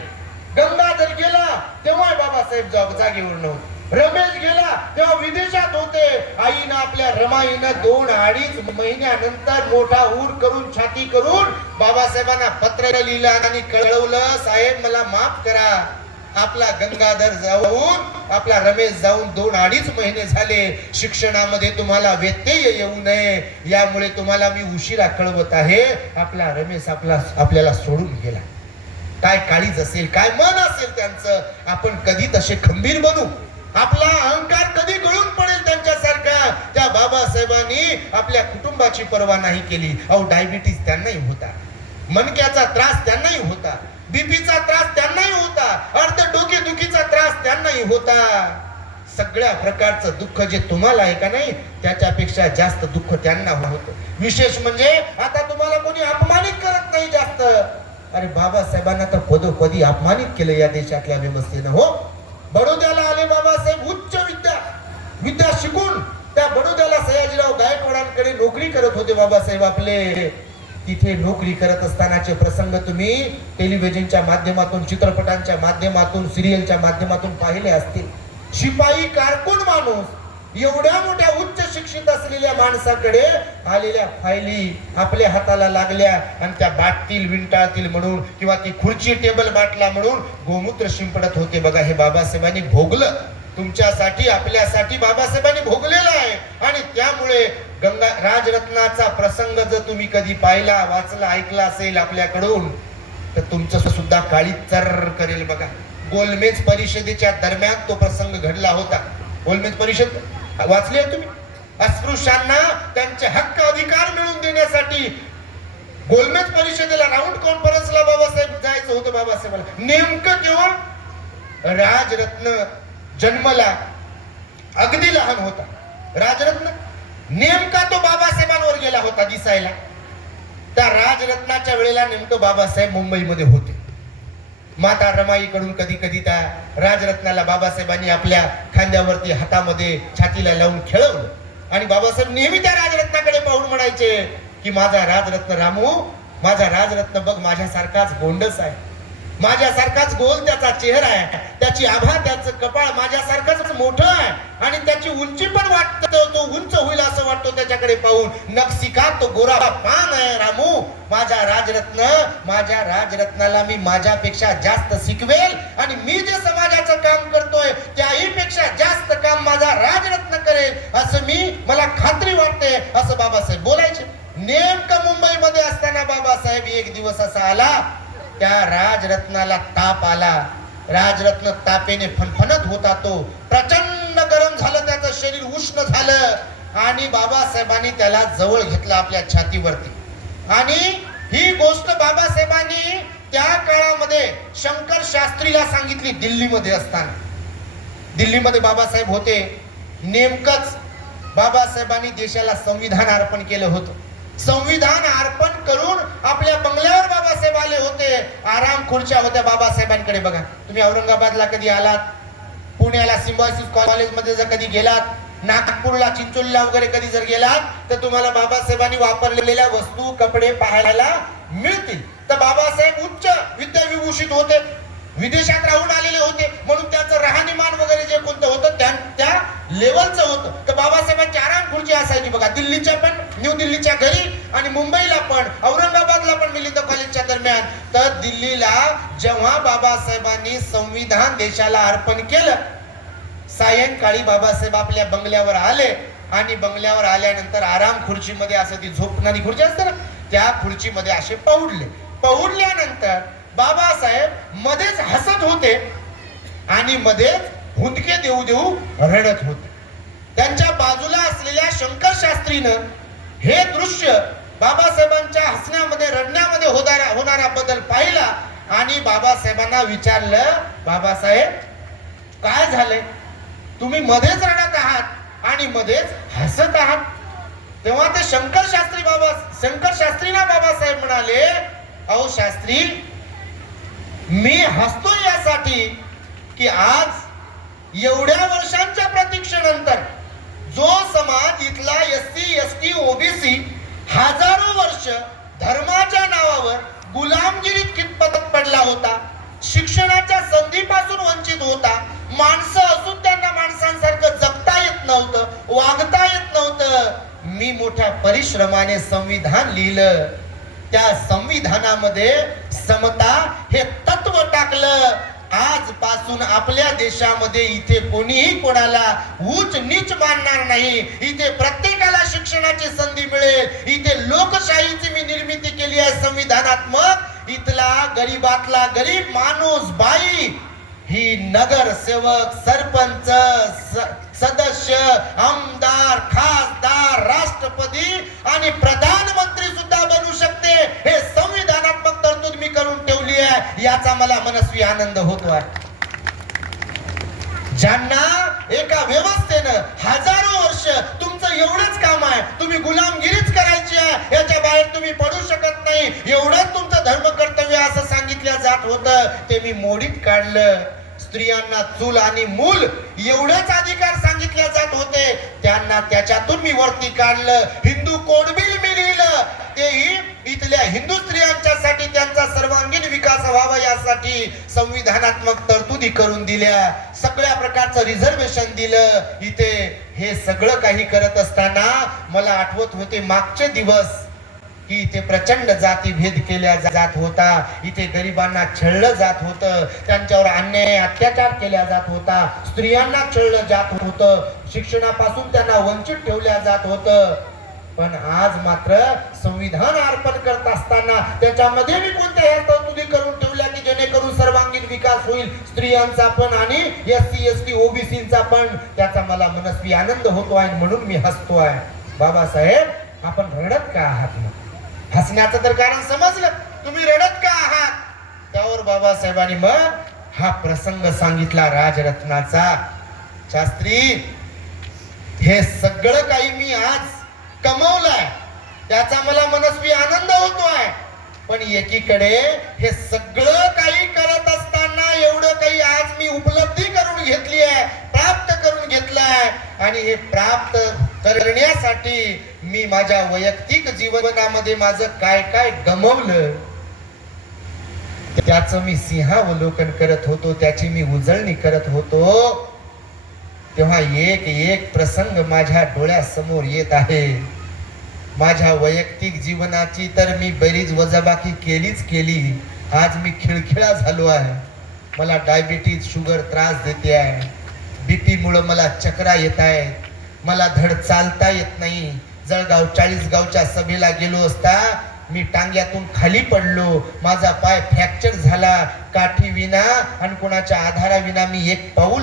गंगाधर गेला तेव्हा बाबासाहेब जागेवर नव्हते, रमेश गेला तेव्हा विदेशात होते. आईनं आपल्या रमाईनं 2-2.5 महिन्यानंतर मोठा ऊर करून छाती करून बाबासाहेबांना पत्र लिहिलं आणि कळवलं, साहेब मला माफ करा, आपला गंगाधर जाऊन आपला रमेश जाऊन 2-2.5 महिने झाले, शिक्षणामध्ये तुम्हाला व्यत्यय येऊ नये यामुळे तुम्हाला मी उशिरा कळवत आहे. आपला रमेश आपल्याला सोडून गेला. काय काळीज असेल, काय मन असेल त्यांचं. आपण कधी तसे खंबीर बनू, आपला अहंकार कधी गळून पडेल त्यांच्यासारखा. त्या बाबासाहेबांनी आपल्या कुटुंबाची पर्वा नाही केली. अहो, डायबिटीज त्यांनाही होता, मणक्याचा त्रास त्यांनाही होता, बीपीचा त्रास त्यांनाही होता, अर्ध डोकेदुखीचा त्रास त्यांनाही होता. सगळ्या प्रकारचं दुःख जे तुम्हाला आहे का नाही, त्याच्यापेक्षा जास्त दुःख त्यांना होतं. विशेष म्हणजे आता तुम्हाला कोणी अपमानित करत नाही जास्त. अरे बाबासाहेबांना तर पदोपदी अपमानित केलं या देशातल्या व्यवस्थेनं हो. बडोद्याला आले बाबासाहेब, उच्च विद्या शिकून त्या बडोद्याला सयाजीराव गायकवाडांकडे नोकरी करत होते बाबासाहेब आपले. तिथे नोकरी करत असतानाचे प्रसंग तुम्ही टेलिव्हिजनच्या माध्यमातून, चित्रपटांच्या माध्यमातून, सिरियलच्या माध्यमातून पाहिले असतील. शिपाई कारकून माणूस एवढ्या मोठ्या उच्च शिक्षित असलेल्या माणसाकडे आलेल्या फायली आपल्या हाताला लागल्या आणि त्या बाटतील विंटाळतील म्हणून किंवा ती खुर्ची टेबल बाटला म्हणून गोमूत्र शिंपडत होते. बघा, हे बाबासाहेबांनी भोगलं. तुमच्यासाठी, आपल्यासाठी बाबासाहेबांनी भोगलेलं आहे. आणि त्यामुळे राजरत्नाचा प्रसंग जर तुम्ही कधी पाहिला, वाचला, ऐकला असेल आपल्याकडून, तर तुमचं सुद्धा काळी चर करेल. बघा, गोलमेज परिषदेच्या दरम्यान तो प्रसंग घडला होता. गोलमेज परिषद वाचली आहे तुम्ही? अस्पृश्यांना त्यांचे हक्क अधिकार मिळवून देण्यासाठी गोलमेज परिषदेला, राऊंड कॉन्फरन्सला बाबासाहेब जायचं होतं. बाबासाहेबांना नेमकं केवळ राजरत्न जन्मला अगदी लहान होता. राजरत्न नेमका तो बाबासाहेबांवर गेला होता दिसायला. त्या राजरत्नाच्या वेळेला नेमकं बाबासाहेब मुंबईमध्ये होते. माता रमाईकडून कधी कधी त्या राजरत्नाला बाबासाहेबांनी आपल्या खांद्यावरती, हातामध्ये, छातीला लावून खेळवलं. आणि बाबासाहेब नेहमी त्या राजरत्नाकडे पाहून म्हणायचे की माझा राजरत्न रामू, माझा राजरत्न बघ, माझ्यासारखाच गोंडस आहे, माझ्यासारखाच गोल त्याचा चेहरा आहे, त्याची आभा, त्याचं कपाळ माझ्यासारखंच मोठं आहे आणि त्याची उंची पण वाटतं, तो उंच होईल असं वाटतो त्याच्याकडे पाहून. नक्षिका तो गोरा पान आहे रामू. माझा राजरत्नाला मी माझ्यापेक्षा जास्त शिकवेल आणि मी जे समाजाचं काम करतोय त्याहीपेक्षा जास्त काम माझा राजरत्न करेल असं मला खात्री वाटते, असं बाबासाहेब बोलायचे. नेमकं मुंबईमध्ये असताना बाबासाहेब एक दिवस असा आला, त्या राजरत्नाला ताप आला राजरत्न तापेने फणफणत होता, तो प्रचंड गरम झालं, त्याचं शरीर उष्ण झालं आणि बाबासाहेबांनी त्याला जवळ घेतलं आपल्या छातीवरती. आणि ही गोष्ट बाबासाहेबांनी त्या काळामध्ये शंकर शास्त्रीला सांगितली. दिल्लीमध्ये असताना, दिल्लीमध्ये बाबासाहेब होते. नेमकंच बाबासाहेबांनी देशाला संविधान अर्पण केलं होतं. संविधान अर्पण करून आपल्या बंगल्यावर बाबासाहेब आले होते. आराम खुर्च्या होत्या बाबासाहेबांकडे. बघा, तुम्ही औरंगाबादला कधी आलात, पुण्याला सिम्बायोसिस कॉलेजमध्ये जर कधी गेलात, नागपूरला चिंचोलीला वगैरे कधी जर गेलात तर तुम्हाला बाबासाहेबांनी वापरलेल्या वस्तू, कपडे पाहायला मिळतील. तर बाबासाहेब उच्च विद्याविभूषित होते, विदेशात राहून आलेले होते, म्हणून त्यांचं राहणीमान वगैरे जे कोणतं होतं त्या लेवलचं होतं. तर बाबासाहेबांची आराम खुर्ची असायची बघा, दिल्लीच्या पण, न्यू दिल्लीच्या घरी आणि मुंबईला पण, औरंगाबादला पण, मिलिंद कॉलेजच्या दरम्यान. तर दिल्लीला जेव्हा बाबासाहेबांनी संविधान देशाला अर्पण केलं, सायंकाळी बाबासाहेब आपल्या बंगल्यावर आले आणि बंगल्यावर आल्यानंतर आराम खुर्चीमध्ये, असं ती झोपणारी खुर्ची असते ना, त्या खुर्चीमध्ये असे पहुडले. पहुडल्यानंतर बाबासाहेब मध्येच हसत होते आणि मध्येच हुंदके देऊ देऊ रडत होते. त्यांच्या बाजूला असलेल्या शंकर शास्त्रीनं हे दृश्य, बाबासाहेबांच्या हसण्यामध्ये रडण्यामध्ये होणारा बदल पाहिला आणि बाबासाहेबांना विचारलं, बाबासाहेब काय झालंय, तुम्ही मध्येच रडत आहात आणि मध्येच हसत आहात? तेव्हा ते शंकर शास्त्रीना बाबासाहेब म्हणाले, अहो शास्त्री, मी हसतोय यासाठी की आज एवढ्या वर्षांच्या प्रतीक्षेनंतर जो समाज इथला SC ST OBC हजारो वर्ष धर्माच्या नावावर गुलामगिरीत कितपत पडला होता, शिक्षणाच्या संधीपासून वंचित होता, माणसं असून त्यांना माणसांसारखं जगता येत नव्हतं, वागता येत नव्हतं, मी मोठ्या परिश्रमाने संविधान लिहिलं. त्या संविधानामध्ये समता हे तत्व टाकलं. आजपासून आपल्या देशामध्ये इथे कोणीही कोणाला उच्च नीच मानणार नाही. इथे प्रत्येकाला शिक्षणाची संधी मिळेल. इथे लोकशाहीची मी निर्मिती केली आहे संविधानात्मक. इथला गरीबातला गरीब माणूस, बाई, ही नगरसेवक, सरपंच, सदस्य, आमदार, खासदार, राष्ट्रपती आणि प्रधानमंत्री सुद्धा बनू शकते. हे संविधानात्मक तरतूद मी करून ठेवली आहे, याचा मला मनस्वी आनंद होतो आहे. ज्यांना एका व्यवस्थेनं हजारो वर्ष तुमचं एवढंच काम आहे, तुम्ही गुलामगिरीच करायची आहे, याच्या बाहेर तुम्ही पडू शकत नाही, एवढंच तुमचं धर्म कर्तव्य असं सांगितलं जात होतं, ते मी मोडीत काढलं. स्त्रियांना चूल आणि मूल एवढेच अधिकार सांगितले जात होते, त्यांना त्याच्यातून मी वरती काढलं. हिंदू कोड बिल मी लिहिलं, तेही इथल्या हिंदू स्त्रियांच्यासाठी त्यांचा सर्वांगीण विकास व्हावा यासाठी संविधानात्मक तरतुदी करून दिल्या. सगळ्या प्रकारचं रिझर्वेशन दिलं. इथे हे सगळं काही करत असताना मला आठवत होते मागचे दिवस की इथे प्रचंड जातीभेद केला जात होता. इथे गरिबांना छळलं जात होतं, त्यांच्यावर अन्याय अत्याचार केला जात होता, स्त्रियांना छळलं जात होतं, शिक्षणापासून त्यांना वंचित ठेवल्या जात होतं. पण आज मात्र संविधान अर्पण करत असताना त्याच्यामध्ये मी कोणत्या ह्या तरतुदी करून ठेवल्या की जेणेकरून सर्वांगीण विकास होईल स्त्रियांचा पण आणि SC ST OBCचा पण. त्याचा मला मनस्वी आनंद होतो आहे, म्हणून मी हसतो आहे. बाबासाहेब, आपण रडत का आहात? हसण्याचं तर कारण समजलं, तुम्ही रडत का आहात? त्यावर बाबासाहेबांनी मग हा प्रसंग सांगितला राजरत्नाचा. शास्त्री, हे सगळं काही मी आज कमवलंय, त्याचा मला मनस्वी आनंद होतोय. पण एकीकडे हे सगळं काही करत असताना एवढं काही आज मी उपलब्धी करून घेतली आहे, प्राप्त करून घेतलंय. आणि हे प्राप्त करण्यासाठी मी माझ्या वैयक्तिक जीवनामध्ये माझं काय काय गमवलं, त्याचं मी सिंहावलोकन करत होतो, त्याची मी उजळणी करत होतो. तेव्हा एक एक प्रसंग माझ्या डोळ्यासमोर येत आहे. माझ्या वैयक्तिक जीवनाची तर मी बरीच वजाबाकी केली. आज मी खिळखिळा झालो आहे. मला डायबिटीज, शुगर त्रास देते आहे. BP मुळे मला चक्रा येत आहेत. मला धड चालता येत नाही. जळगाव 40 गावच्या सभेला गेलो असता मी टांग्यातून खाली पडलो, माझा पाय फ्रॅक्चर झाला, काठी विना आणि कोणाच्या आधारा विना मी एक पाऊल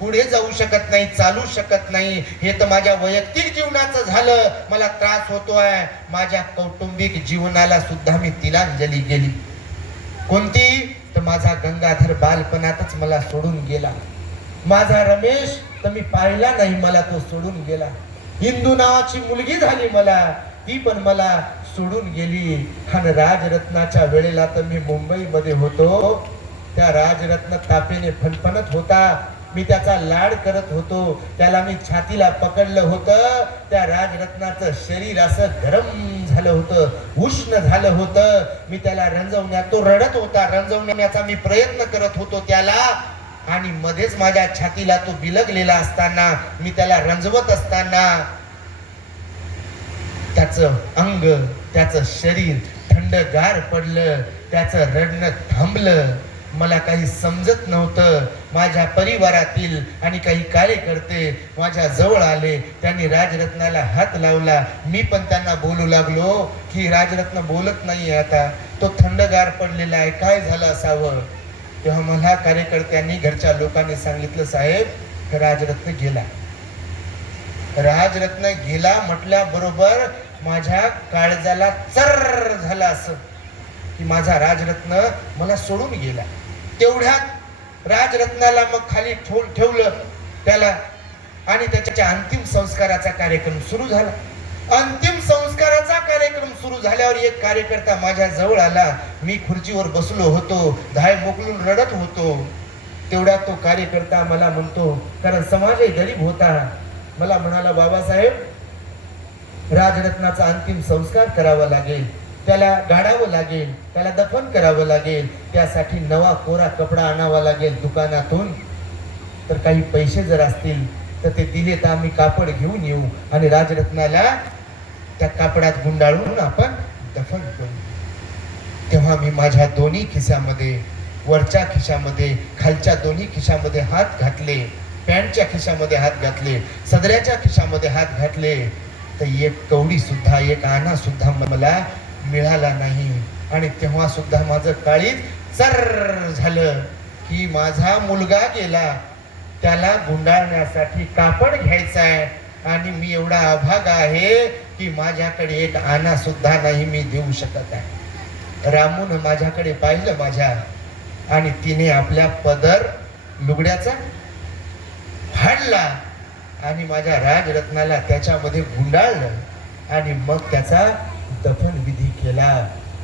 पुढे जाऊ शकत नाही, चालू शकत नाही. हे तर माझ्या वैयक्तिक जीवनाचं झालं, मला त्रास होतोय. माझ्या कौटुंबिक जीवनाला सुद्धा मी तिलांजली गेली. कोणती? तर माझा गंगाधर बालपणातच मला सोडून गेला. माझा रमेश तर मी पाहिला नाही, मला तो सोडून गेला. हिंदू नावाची मुलगी झाली मला, ती पण मला सोडून गेली. आणि राजरत्नाच्या वेळेला तर मी मुंबईमध्ये होतो, त्या राजरत्न तापेने फणफणत होता. मी त्याचा लाड करत होतो, त्याला मी छातीला पकडलं होतं. त्या राजरत्नाचं शरीर असं गरम झालं होतं, उष्ण झालं होतं. मी त्याला रंजवण्यात, तो रडत होता, रंजवण्याचा मी प्रयत्न करत होतो त्याला. आणि मध्येच माझ्या छातीला तो बिलगलेला असताना, मी त्याला रंजवत असताना त्याचं अंग, त्याचं शरीर थंडगार पडलं, त्याचं रडणं थांबलं. मला काही समजत नव्हतं. माझ्या परिवारातील आणि काही कार्यकर्ते माझ्या जवळ आले, त्यांनी राजरत्नाला हात लावला. मी पण त्यांना बोलू लागलो की राजरत्न बोलत नाहीये, आता तो थंडगार पडलेला आहे, काय झालं असावं. तेव्हा मला कार्यकर्त्यांनी, घरच्या लोकांनी सांगितलं, साहेब राजरत्न गेला. राजरत्न गेला म्हटल्याबरोबर माझ्या काळजाला चर्र झाला, असं की माझा राजरत्न मला सोडून गेला. तेवढ्यात राजरत्नाला मग खाली ठेवलं त्याला, आणि त्याच्या अंतिम संस्काराचा कार्यक्रम सुरू झाला. अंतिम संस्काराचा कार्यक्रम सुरू झाल्यावर एक कार्यकर्ता माझ्या जवळ आला. मी खुर्चीवर बसलो होतो, धाय मोकलून रडत होतो. तेवढ्यात तो कार्यकर्ता मला म्हणतो, कारण समाजही गरीब होता, मला म्हणाला, बाबासाहेब राजरत्नाचा अंतिम संस्कार करावा लागेल, त्याला गाडावं लागेल, त्याला दफन करावं लागेल, त्यासाठी नवा कोरा कपडा आणावा लागेल दुकानातून. तर काही पैसे जर असतील तर ते दिले तर आम्ही कापड घेऊन येऊ आणि राजरत्नाला त्या कापडात गुंडाळून आपण दफन करू. तेव्हा मी माझ्या दोन्ही खिशामध्ये, वरच्या खिशामध्ये, खालच्या दोन्ही खिशामध्ये हात घातले, पॅन्टच्या खिशामध्ये हात घातले, सदऱ्याच्या खिशामध्ये हात घातले, तर एक कवडी सुद्धा, एक आणा सुद्धा मला मिळाला नाही. आणि तेव्हा सुद्धा माझं काळीज चर्र झालं की माझा मुलगा गेला, त्याला गुंडाळण्यासाठी कापड घ्यायचा आहे, आणि मी एवढा अभागा आहे की माझ्याकडे एक आणा सुद्धा नाही मी देऊ शकत आहे. रामून माझ्याकडे पाहिलं माझ्या, आणि तिने आपल्या पदर लुगड्याचा फाडला आणि माझ्या राजरत्नाला त्याच्यामध्ये गुंडाळलं, आणि मग त्याचा दफन विधी केला.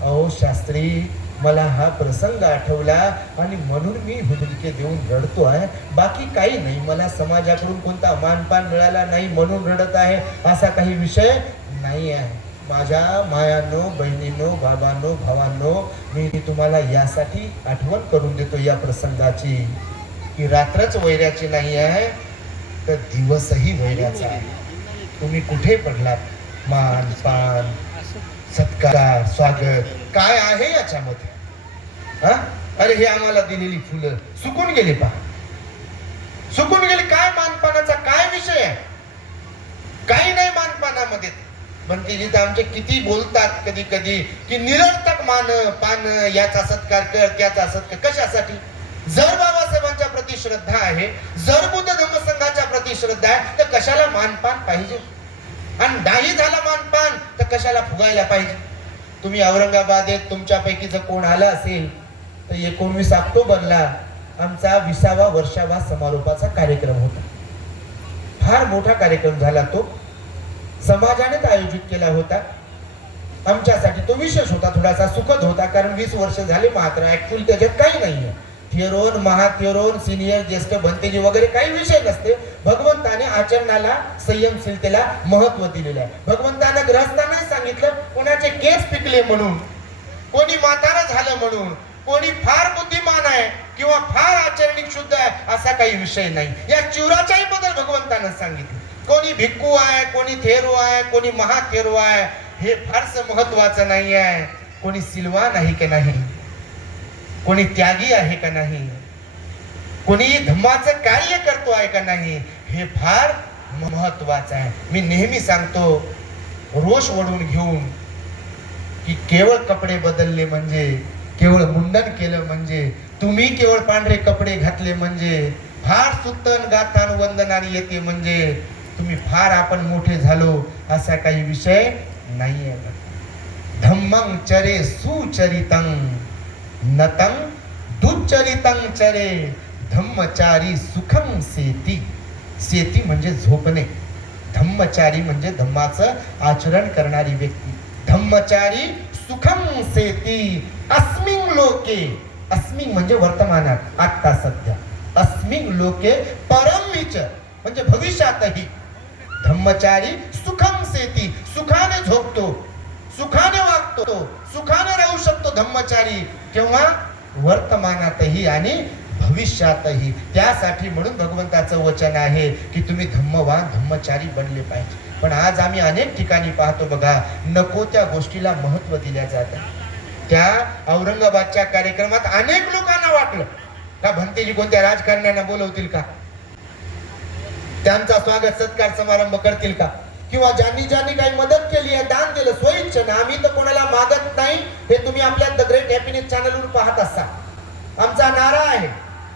अहो शास्त्री, मला हा प्रसंग आठवला आणि म्हणून मी हुदुलके देऊन रडतो आहे, बाकी काही नाही. मला समाजाकडून कोणता मानपान मिळाला नाही म्हणून रडत आहे, असा काही विषय नाही आहे. माझ्या मायानो, बहिणीनो, बाबांनो, भावांनो, मी तुम्हाला यासाठी आठवण करून देतो या प्रसंगाची, की रात्रच वैऱ्याची नाही आहे, तर दिवसही वैऱ्याचा आहे. तुम्ही कुठे पडलात, मान पान, सत्कार, स्वागत काय आहे याच्यामध्ये? हा, अरे हे आम्हाला दिलेली फुलं सुकून गेली, पहा सुकून गेली. काय मानपानाचा काय विषय आहे? काही नाही मानपानामध्ये. म्हणते जिथं आमचे किती बोलतात कधी कधी की निरर्थक मान पान, याचा सत्कार कर, त्याचा सत्कार, कशासाठी? जर बाबासाहेबांच्या प्रति श्रद्धा आहे, जर बुद्ध धम्मसंघाच्या प्रति श्रद्धा आहे, तर कशाला मानपान पाहिजे? आणि नाही झाला मानपान तर कशाला फुगायला पाहिजे? तुम्ही औरंगाबादेत तुमच्यापैकी जर कोण आला असेल तर 19 ऑक्टोबरला आमचा 20वा वर्षावा समारोपाचा कार्यक्रम होता. फार मोठा कार्यक्रम झाला, तो समाजानेच आयोजित केला होता. आमच्यासाठी तो विशेष होता, थोडासा सुखद होता, कारण 20 वर्ष झाले मात्र ऍक्च्युअली त्याच्यात काही नाहीये. थिअरोन, महाथिअरोन, सिनियर, ज्येष्ठ, भंतेजी वगैरे काही विषय नसते. भगवंताने आचरणाला, संयमशीलतेला महत्व दिलेलं आहे. भगवंतानं ग्रहस्थांनाही सांगितलं, कोणाचे केस पिकले म्हणून, कोणी म्हातारं झालं म्हणून, कोणी फार बुद्धिमान आहे किंवा फार आचरणिक शुद्ध आहे, असा काही विषय नाही. या चिवराच्याही बद्दल भगवंतानं सांगितलं. कोणी भिक्खू आहे, कोणी थेरो आहे, कोणी महाथेरो आहे, हे फारसं महत्वाचं नाही आहे. कोणी सिलवान आहे की नाही, कोणी त्यागी आहे का नाही, कोणी धम्माचं कार्य करतो आहे का नाही, हे फार महत्वाचं आहे. मी नेहमी सांगतो, रोष ओढून घेऊन की केवळ कपडे बदलले म्हणजे, केवळ मुंडन केलं म्हणजे, तुम्ही केवळ पांढरे कपडे घातले म्हणजे, फार सुतन गाथान वंदनाने येते म्हणजे तुम्ही फार आपण मोठे झालो असा काही विषय नाहीये. धम्मं चरे सुचरितं नतं दुच्चरितं चरे धम्मचारी सुखं सेती. सेती म्हणजे झोपणे, धम्मचारी म्हणजे धम्माचं आचरण करणारी व्यक्ती. धम्मचारी सुखं सेती अस्मिन लोके. अस्मिन म्हणजे वर्तमानात, आता सध्या. अस्मिन लोके परमविच म्हणजे भविष्यातही. धम्मचारी सुखं सेती, सुखाने झोपतो, सुखाने वागतो, सुखाने राहू शकतो धम्मचारी. केव्हा? वर्तमानातही आणि भविष्यातही. त्यासाठी म्हणून भगवंताचं वचन आहे की तुम्ही धम्मवान धम्मचारी बनले पाहिजे. पण आज आम्ही अनेक ठिकाणी पाहतो बघा, नको त्या गोष्टीला महत्व दिल्या जातं. त्या औरंगाबादच्या कार्यक्रमात अनेक लोकांना वाटलं का भंतेजी कोणत्या राजकारण्यांना बोलवतील का, त्यांचा स्वागत सत्कार समारंभ करतील का, किंवा ज्यांनी ज्यांनी काही मदत केली आहे, दान दिलं स्वइच्छेनं, आम्ही तर कोणाला मागत नाही. हे तुम्ही आपल्या द ग्रेट हॅपीनेस चॅनलवर पाहत असाल. आमचा नारा आहे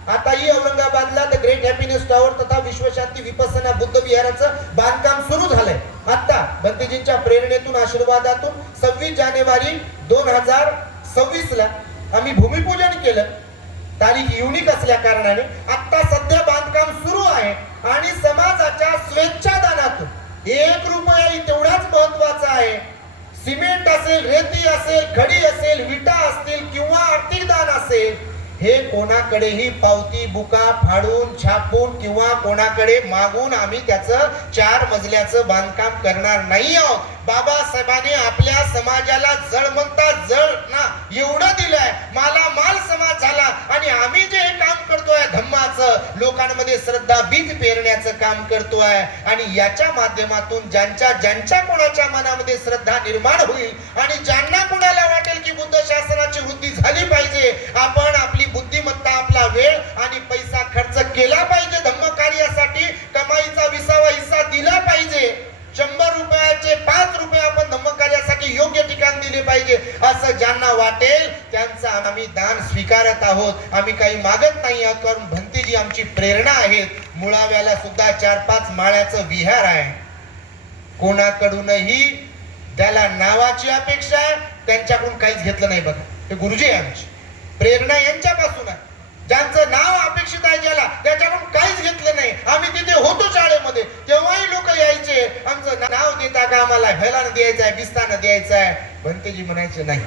आताही औरंगाबादला द ग्रेट हॅपीनेस टॉवर तथा विश्वशांती विपස්සना बुद्ध विहाराचं बांधकाम सुरू झालंय. आता भंतेजींच्या प्रेरणेतून, आशीर्वादातून 26 जानेवारी 2026 ला आम्ही भूमिपूजन केलं. तारीख युनिक असल्या कारणाने आता सध्या बांधकाम सुरू आहे आणि समाजाच्या स्वेच्छादानातून 1 रुपयाही तेवढाच महत्वाचा आहे. सिमेंट असेल, रेती असेल, खडी असेल, विटा असतील किंवा आर्थिक दान असेल, हे कोणाकडेही पावती बुका फाडून छापून किंवा कोणाकडे मागून आम्ही त्याचं 4 मजल्याचं बांधकाम करणार नाही आहोत. बाबासाहेबांनी आपल्या समाजाला जळ म्हणता जळ ना एवढं दिलंय, माला माल समाज झाला. आणि आम्ही जे हे काम करतोय धम्माचं, लोकांमध्ये श्रद्धा बीज पेरण्याचं काम करतोय. आणि याच्या माध्यमातून ज्यांच्या ज्यांच्या कोणाच्या मनामध्ये श्रद्धा निर्माण होईल आणि ज्यांना कोणाला वाटेल की बुद्ध शासनाची वृद्धी झाली पाहिजे, आपण आपली बुद्धिमत्ता, आपला वेळ आणि पैसा खर्च केला पाहिजे धम्म कार्यासाठी, कमाईचा 20वा हिस्सा दिला पाहिजे. 100 रुपयाचे 5 रुपये आपण धम्म कार्यासाठी योग्य ठिकाण दिले पाहिजे, असं ज्यांना वाटेल त्यांचं आम्ही दान स्वीकारत आहोत. आम्ही काही मागत नाही आहोत, कारण भंतेजी आमची प्रेरणा आहेत. मुळाव्याला सुद्धा 4-5 माळ्याचं विहार आहे. कोणाकडूनही त्याला नावाची अपेक्षा आहे, त्यांच्याकडून काहीच घेतलं नाही बघा. हे गुरुजी आहे आमची, प्रेरणा यांच्यापासून आहे. ज्यांचं नाव अपेक्षित आहे ज्याला, त्याच्याकडून काहीच घेतलं नाही. आम्ही तिथे होतो शाळेमध्ये, तेव्हाही लोक यायचे, आमचं नाव देता का, आम्हाला भेलानं द्यायचं आहे, बिस्तानं द्यायचं आहे. भंतेजी म्हणायचे नाही,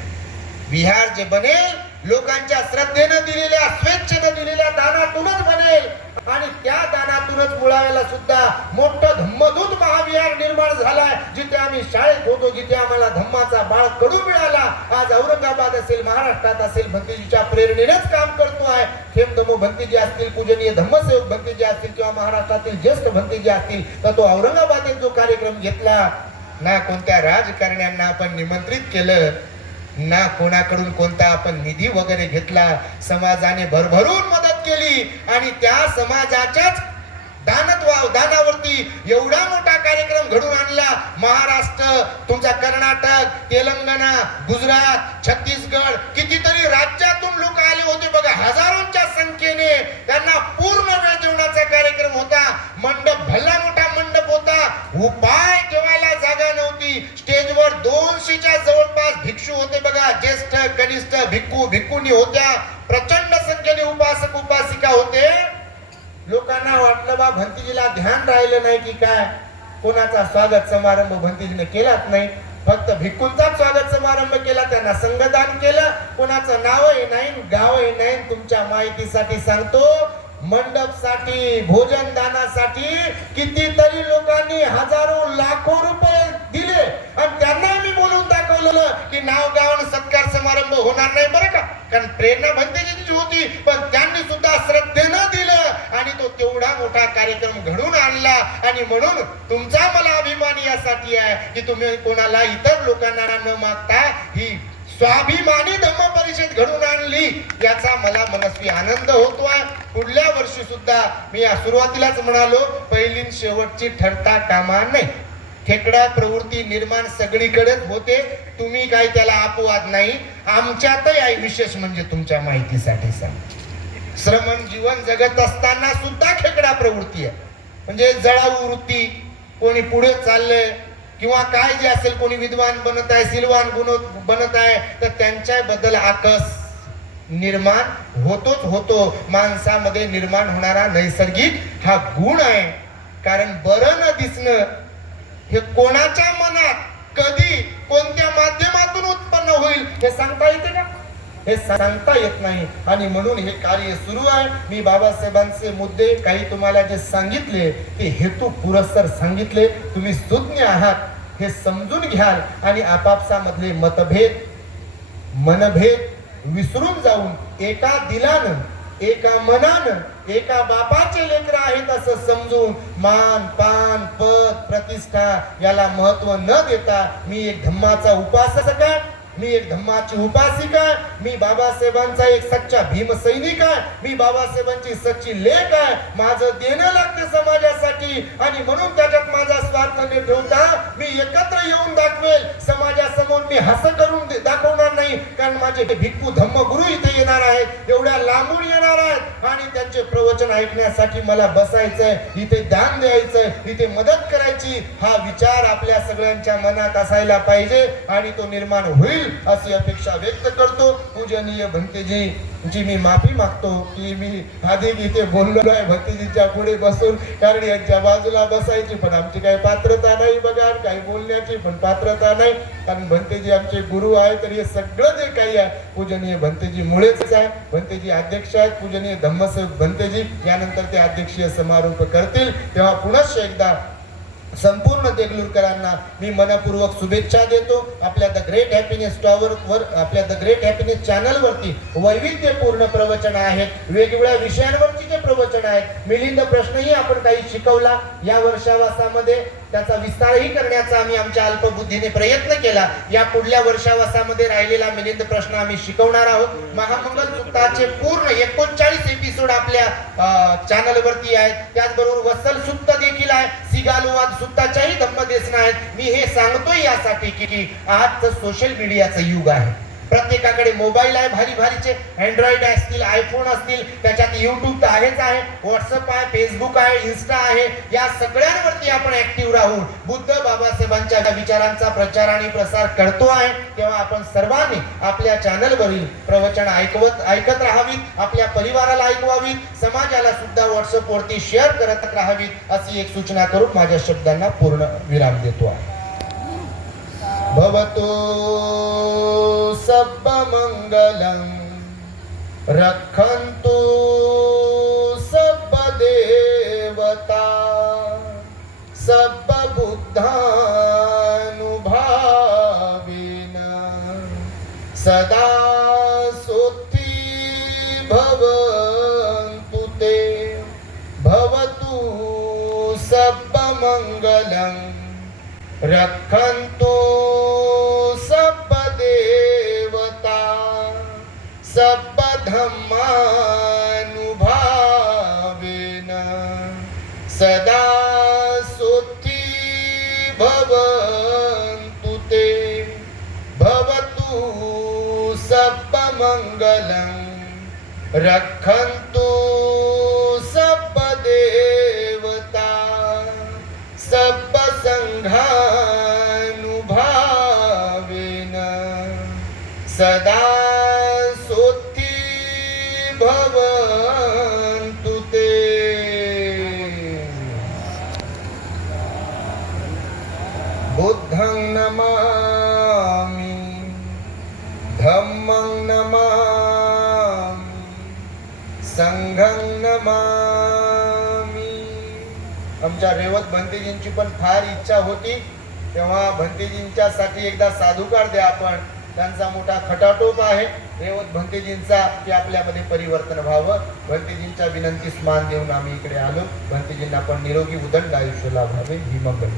विहार जे बनेल लोकांच्या श्रद्धेनं दिलेल्या, स्वेच्छेनं दिलेल्या दानातूनच बनेल. आणि त्या दानातूनच मुळाव्याला सुद्धा मोठं धम्मदूत महाविहार निर्माण झालाय. जिथे आम्ही शाळेत होतो, जिथे आम्हाला धम्माचा बाळ कडू मिळाला, आज औरंगाबाद असेल, महाराष्ट्रात असेल, भंतेजीच्या प्रेरणेनेच काम करतोय. थेंब धम्म भंतेजी असतील, पूजनीय धम्मसेवक भंतेजी असतील किंवा महाराष्ट्रातील ज्येष्ठ भंतेजी असतील, तर तो औरंगाबादेत जो कार्यक्रम घेतला ना, कोणत्या राजकारण्यांना आपण निमंत्रित केलं ना, कोणाकडून कोणता आपण निधी वगैरे घेतला. समाजाने भरभरून मदत केली आणि त्या समाजाच्याच दानावरती एवढा मोठा कार्यक्रम घडून आणला. महाराष्ट्र, तुमचा कर्नाटक, तेलंगणा, गुजरात, छत्तीसगड, कितीतरी राज्यातून लोक आले होते बघा, हजारोंच्या संख्येने. त्यांना पूर्ण वेळ जेवणाचा कार्यक्रम होता. मंडप, भला मोठा मंडप होता. उपाय ठेवायला जागा नव्हती. स्टेजवर 200च्या जवळपास भिक्षू होते बघा, ज्येष्ठ कनिष्ठ भिक्खू भिक्खुनी होत्या. प्रचंड संख्येने उपासक उपासिका होते. लोकांना वाटलं बा भंतेजीला ध्यान राहिलं नाही की काय, कोणाचा स्वागत समारंभ भंतेजीने केलाच नाही. फक्त भिक्खूंचाच स्वागत समारंभ केला, त्यांना संगदान केलं. कोणाचं नावही नाही, गावही नाही. तुमच्या माहितीसाठी सांगतो, मंडपसाठी, भोजन दानासाठी कितीतरी लोकांनी हजारो लाखो रुपये दिले आणि त्यांना मी बोलून दाखवलेलं की नाव गाव सत्कार समारंभ होणार नाही बरं का, कारण प्रेरणा भंतेजींची होती. पण त्यांनी सुद्धा श्रद्धेनं दिलं आणि तो तेवढा मोठा कार्यक्रम घडून आणला. आणि म्हणून तुमचा मला अभिमान यासाठी आहे की तुम्ही कोणाला, इतर लोकांना न मागता ही स्वाभिमानी धम्म परिषद घडून आणली, याचा मला मनस्वी आनंद होतोय. पुढल्या वर्षी सुद्धा मी या सुरुवातीलाच म्हणालो, पहिली शेवटची ठरता कामा नाही. खेकडा प्रवृत्ती निर्माण सगळीकडेच होते, तुम्ही काय त्याला अपवाद नाही. आमच्यातही आहे, विशेष म्हणजे तुमच्या माहितीसाठी सांग, श्रमण जीवन जगत असताना सुद्धा खेकडा प्रवृत्ती आहे. म्हणजे जळाऊ वृत्ती, कोणी पुढे चाललंय किंवा काय जे असेल, कोणी विद्वान बनत आहे, सिलवान बनत आहे, तर त्यांच्याबद्दल आकस निर्माण होतो. माणसामध्ये निर्माण होणारा नैसर्गिक हा गुण आहे. कारण बरं न दिसणं हे कोणाच्या मनात कधी कोणत्या माध्यमातून उत्पन्न होईल हे सांगता येते का? हे सांगता येत नाही. आणि म्हणून हे कार्य सुरू आहे. मी बाबासाहेबांचे मुद्दे काही तुम्हाला जे सांगितले ते हेतू पुरस्सर सांगितले. तुम्ही सुज्ञ आहात हे समजून घ्याल आणि आपापसामधले मतभेद मनभेद विसरून जाऊन एका दिलानं, एका मनानं, एका बापाचे लेकर आहेत असं समजून मान पान पद प्रतिष्ठा याला महत्व न देता मी एक धम्माचा उपासक आहे, मी एक धम्माची उपासिका आहे, मी बाबासाहेबांचा एक सच्चा भीमसैनिक आहे, मी बाबासाहेबांची सच्ची लेक आहे. माझं देणं लागते समाजासाठी आणि म्हणून त्याच्यात माझा स्वार्थ न ठेवता मी एकत्र येऊन दाखवेल. समाजासमोर मी हसं करून दाखवणार नाही, कारण माझे भिक्खू धम्मगुरू इथे येणार आहेत, एवढ्या लांबून येणार आहेत आणि त्यांचे प्रवचन ऐकण्यासाठी मला बसायचंय, इथे दान द्यायचंय, इथे मदत करायची. हा विचार आपल्या सगळ्यांच्या मनात असायला पाहिजे आणि तो निर्माण होईल अशी अपेक्षा व्यक्त करतो. पूजनीय भंतेजी जी मी माफी मागतो की मी आधी इथे बोललो आहे भंतेजीच्या पुढे बसून, कारण यांच्या बाजूला बसायची पण आमची काही पात्रता नाही बघा, काही बोलण्याची पण पात्रता नाही. कारण भंतेजी आमचे गुरु आहे, तर हे सगळं जे काही आहे पूजनीय भंतेजी मुळेच आहे. भंतेजी अध्यक्ष आहेत, पूजनीय धम्मसेवक भंतेजी यानंतर ते अध्यक्षीय समारोप करतील. तेव्हा पुनश्च एकदा संपूर्ण देगलूरकरांना मी मनपूर्वक शुभेच्छा देतो. आपल्या द ग्रेट हॅपीनेस टॉवर आपल्या द ग्रेट हॅपीनेस चॅनल वरती वैविध्यपूर्ण प्रवचन आहेत, वेगवेगळ्या विषयांवरची जे प्रवचन आहेत. मिलिंद प्रश्नही आपण काही शिकवला या वर्षावासामध्ये, त्याचा विस्तारही करण्याचा आम्ही आमच्या अल्पबुद्धीने प्रयत्न केला. या पुढल्या वर्षावासामध्ये राहिलेला मिलिंद प्रश्न आम्ही शिकवणार आहोत. महामंगल सुक्ताचे पूर्ण 39 एपिसोड आपल्या चॅनल वरती आहेत. त्याचबरोबर वत्सल सुक्त देखील आहे, सिगालुवाद सुक्ताच्याही धम्मदेशना आहेत. मी हे सांगतोय यासाठी की आजचं सोशल मीडियाचं युग आहे. प्रत्येकाकडे मोबाईल आहे, भारी भारीचे अँड्रॉइड असतील, आयफोन असतील, त्याच्यात युट्यूब तर आहेच आहे, व्हॉट्सअप आहे, फेसबुक आहे, इन्स्टा आहे. या सगळ्यांवरती आपण ऍक्टिव्ह राहून बुद्ध बाबासाहेबांच्या विचारांचा प्रचार आणि प्रसार करतो आहे. तेव्हा आपण सर्वांनी आपल्या चॅनलवरील प्रवचन ऐकत राहावीत, आपल्या परिवाराला ऐकवावीत, समाजाला सुद्धा व्हॉट्सअप वरती शेअर करत राहावीत अशी एक सूचना करून माझ्या शब्दांना पूर्ण विराम देतो आहे. भवतो सब मंगलम रखन्तु सब देवता सब बुद्धानुभावेन सदा सोत्थी भवन्तु ते भवतु सब मंगलम रखन्तु सब देवता सब धम्मानुभावेन सदा सोत्थी भवन्तु ते भवतु सब मंगलम रखन्तु सब देवता सब संघानुभावेन सदा सोत्थी भवन्तु ते. बुद्धं नमामि धम्मं नमामि संघं नमामि. आमच्या रेवत भंतेजींची पण फार इच्छा होती, तेव्हा भंतेजींच्यासाठी एकदा साधुकार द्या आपण. त्यांचा मोठा खटाटोप आहे रेवत भंतेजींचा की आपल्यामध्ये परिवर्तन व्हावं. भंतेजींच्या विनंतीस मान देऊन आम्ही इकडे आलो. भंतेजींना पण निरोगी उदंड आयुष्य लाभावे ही मंगल.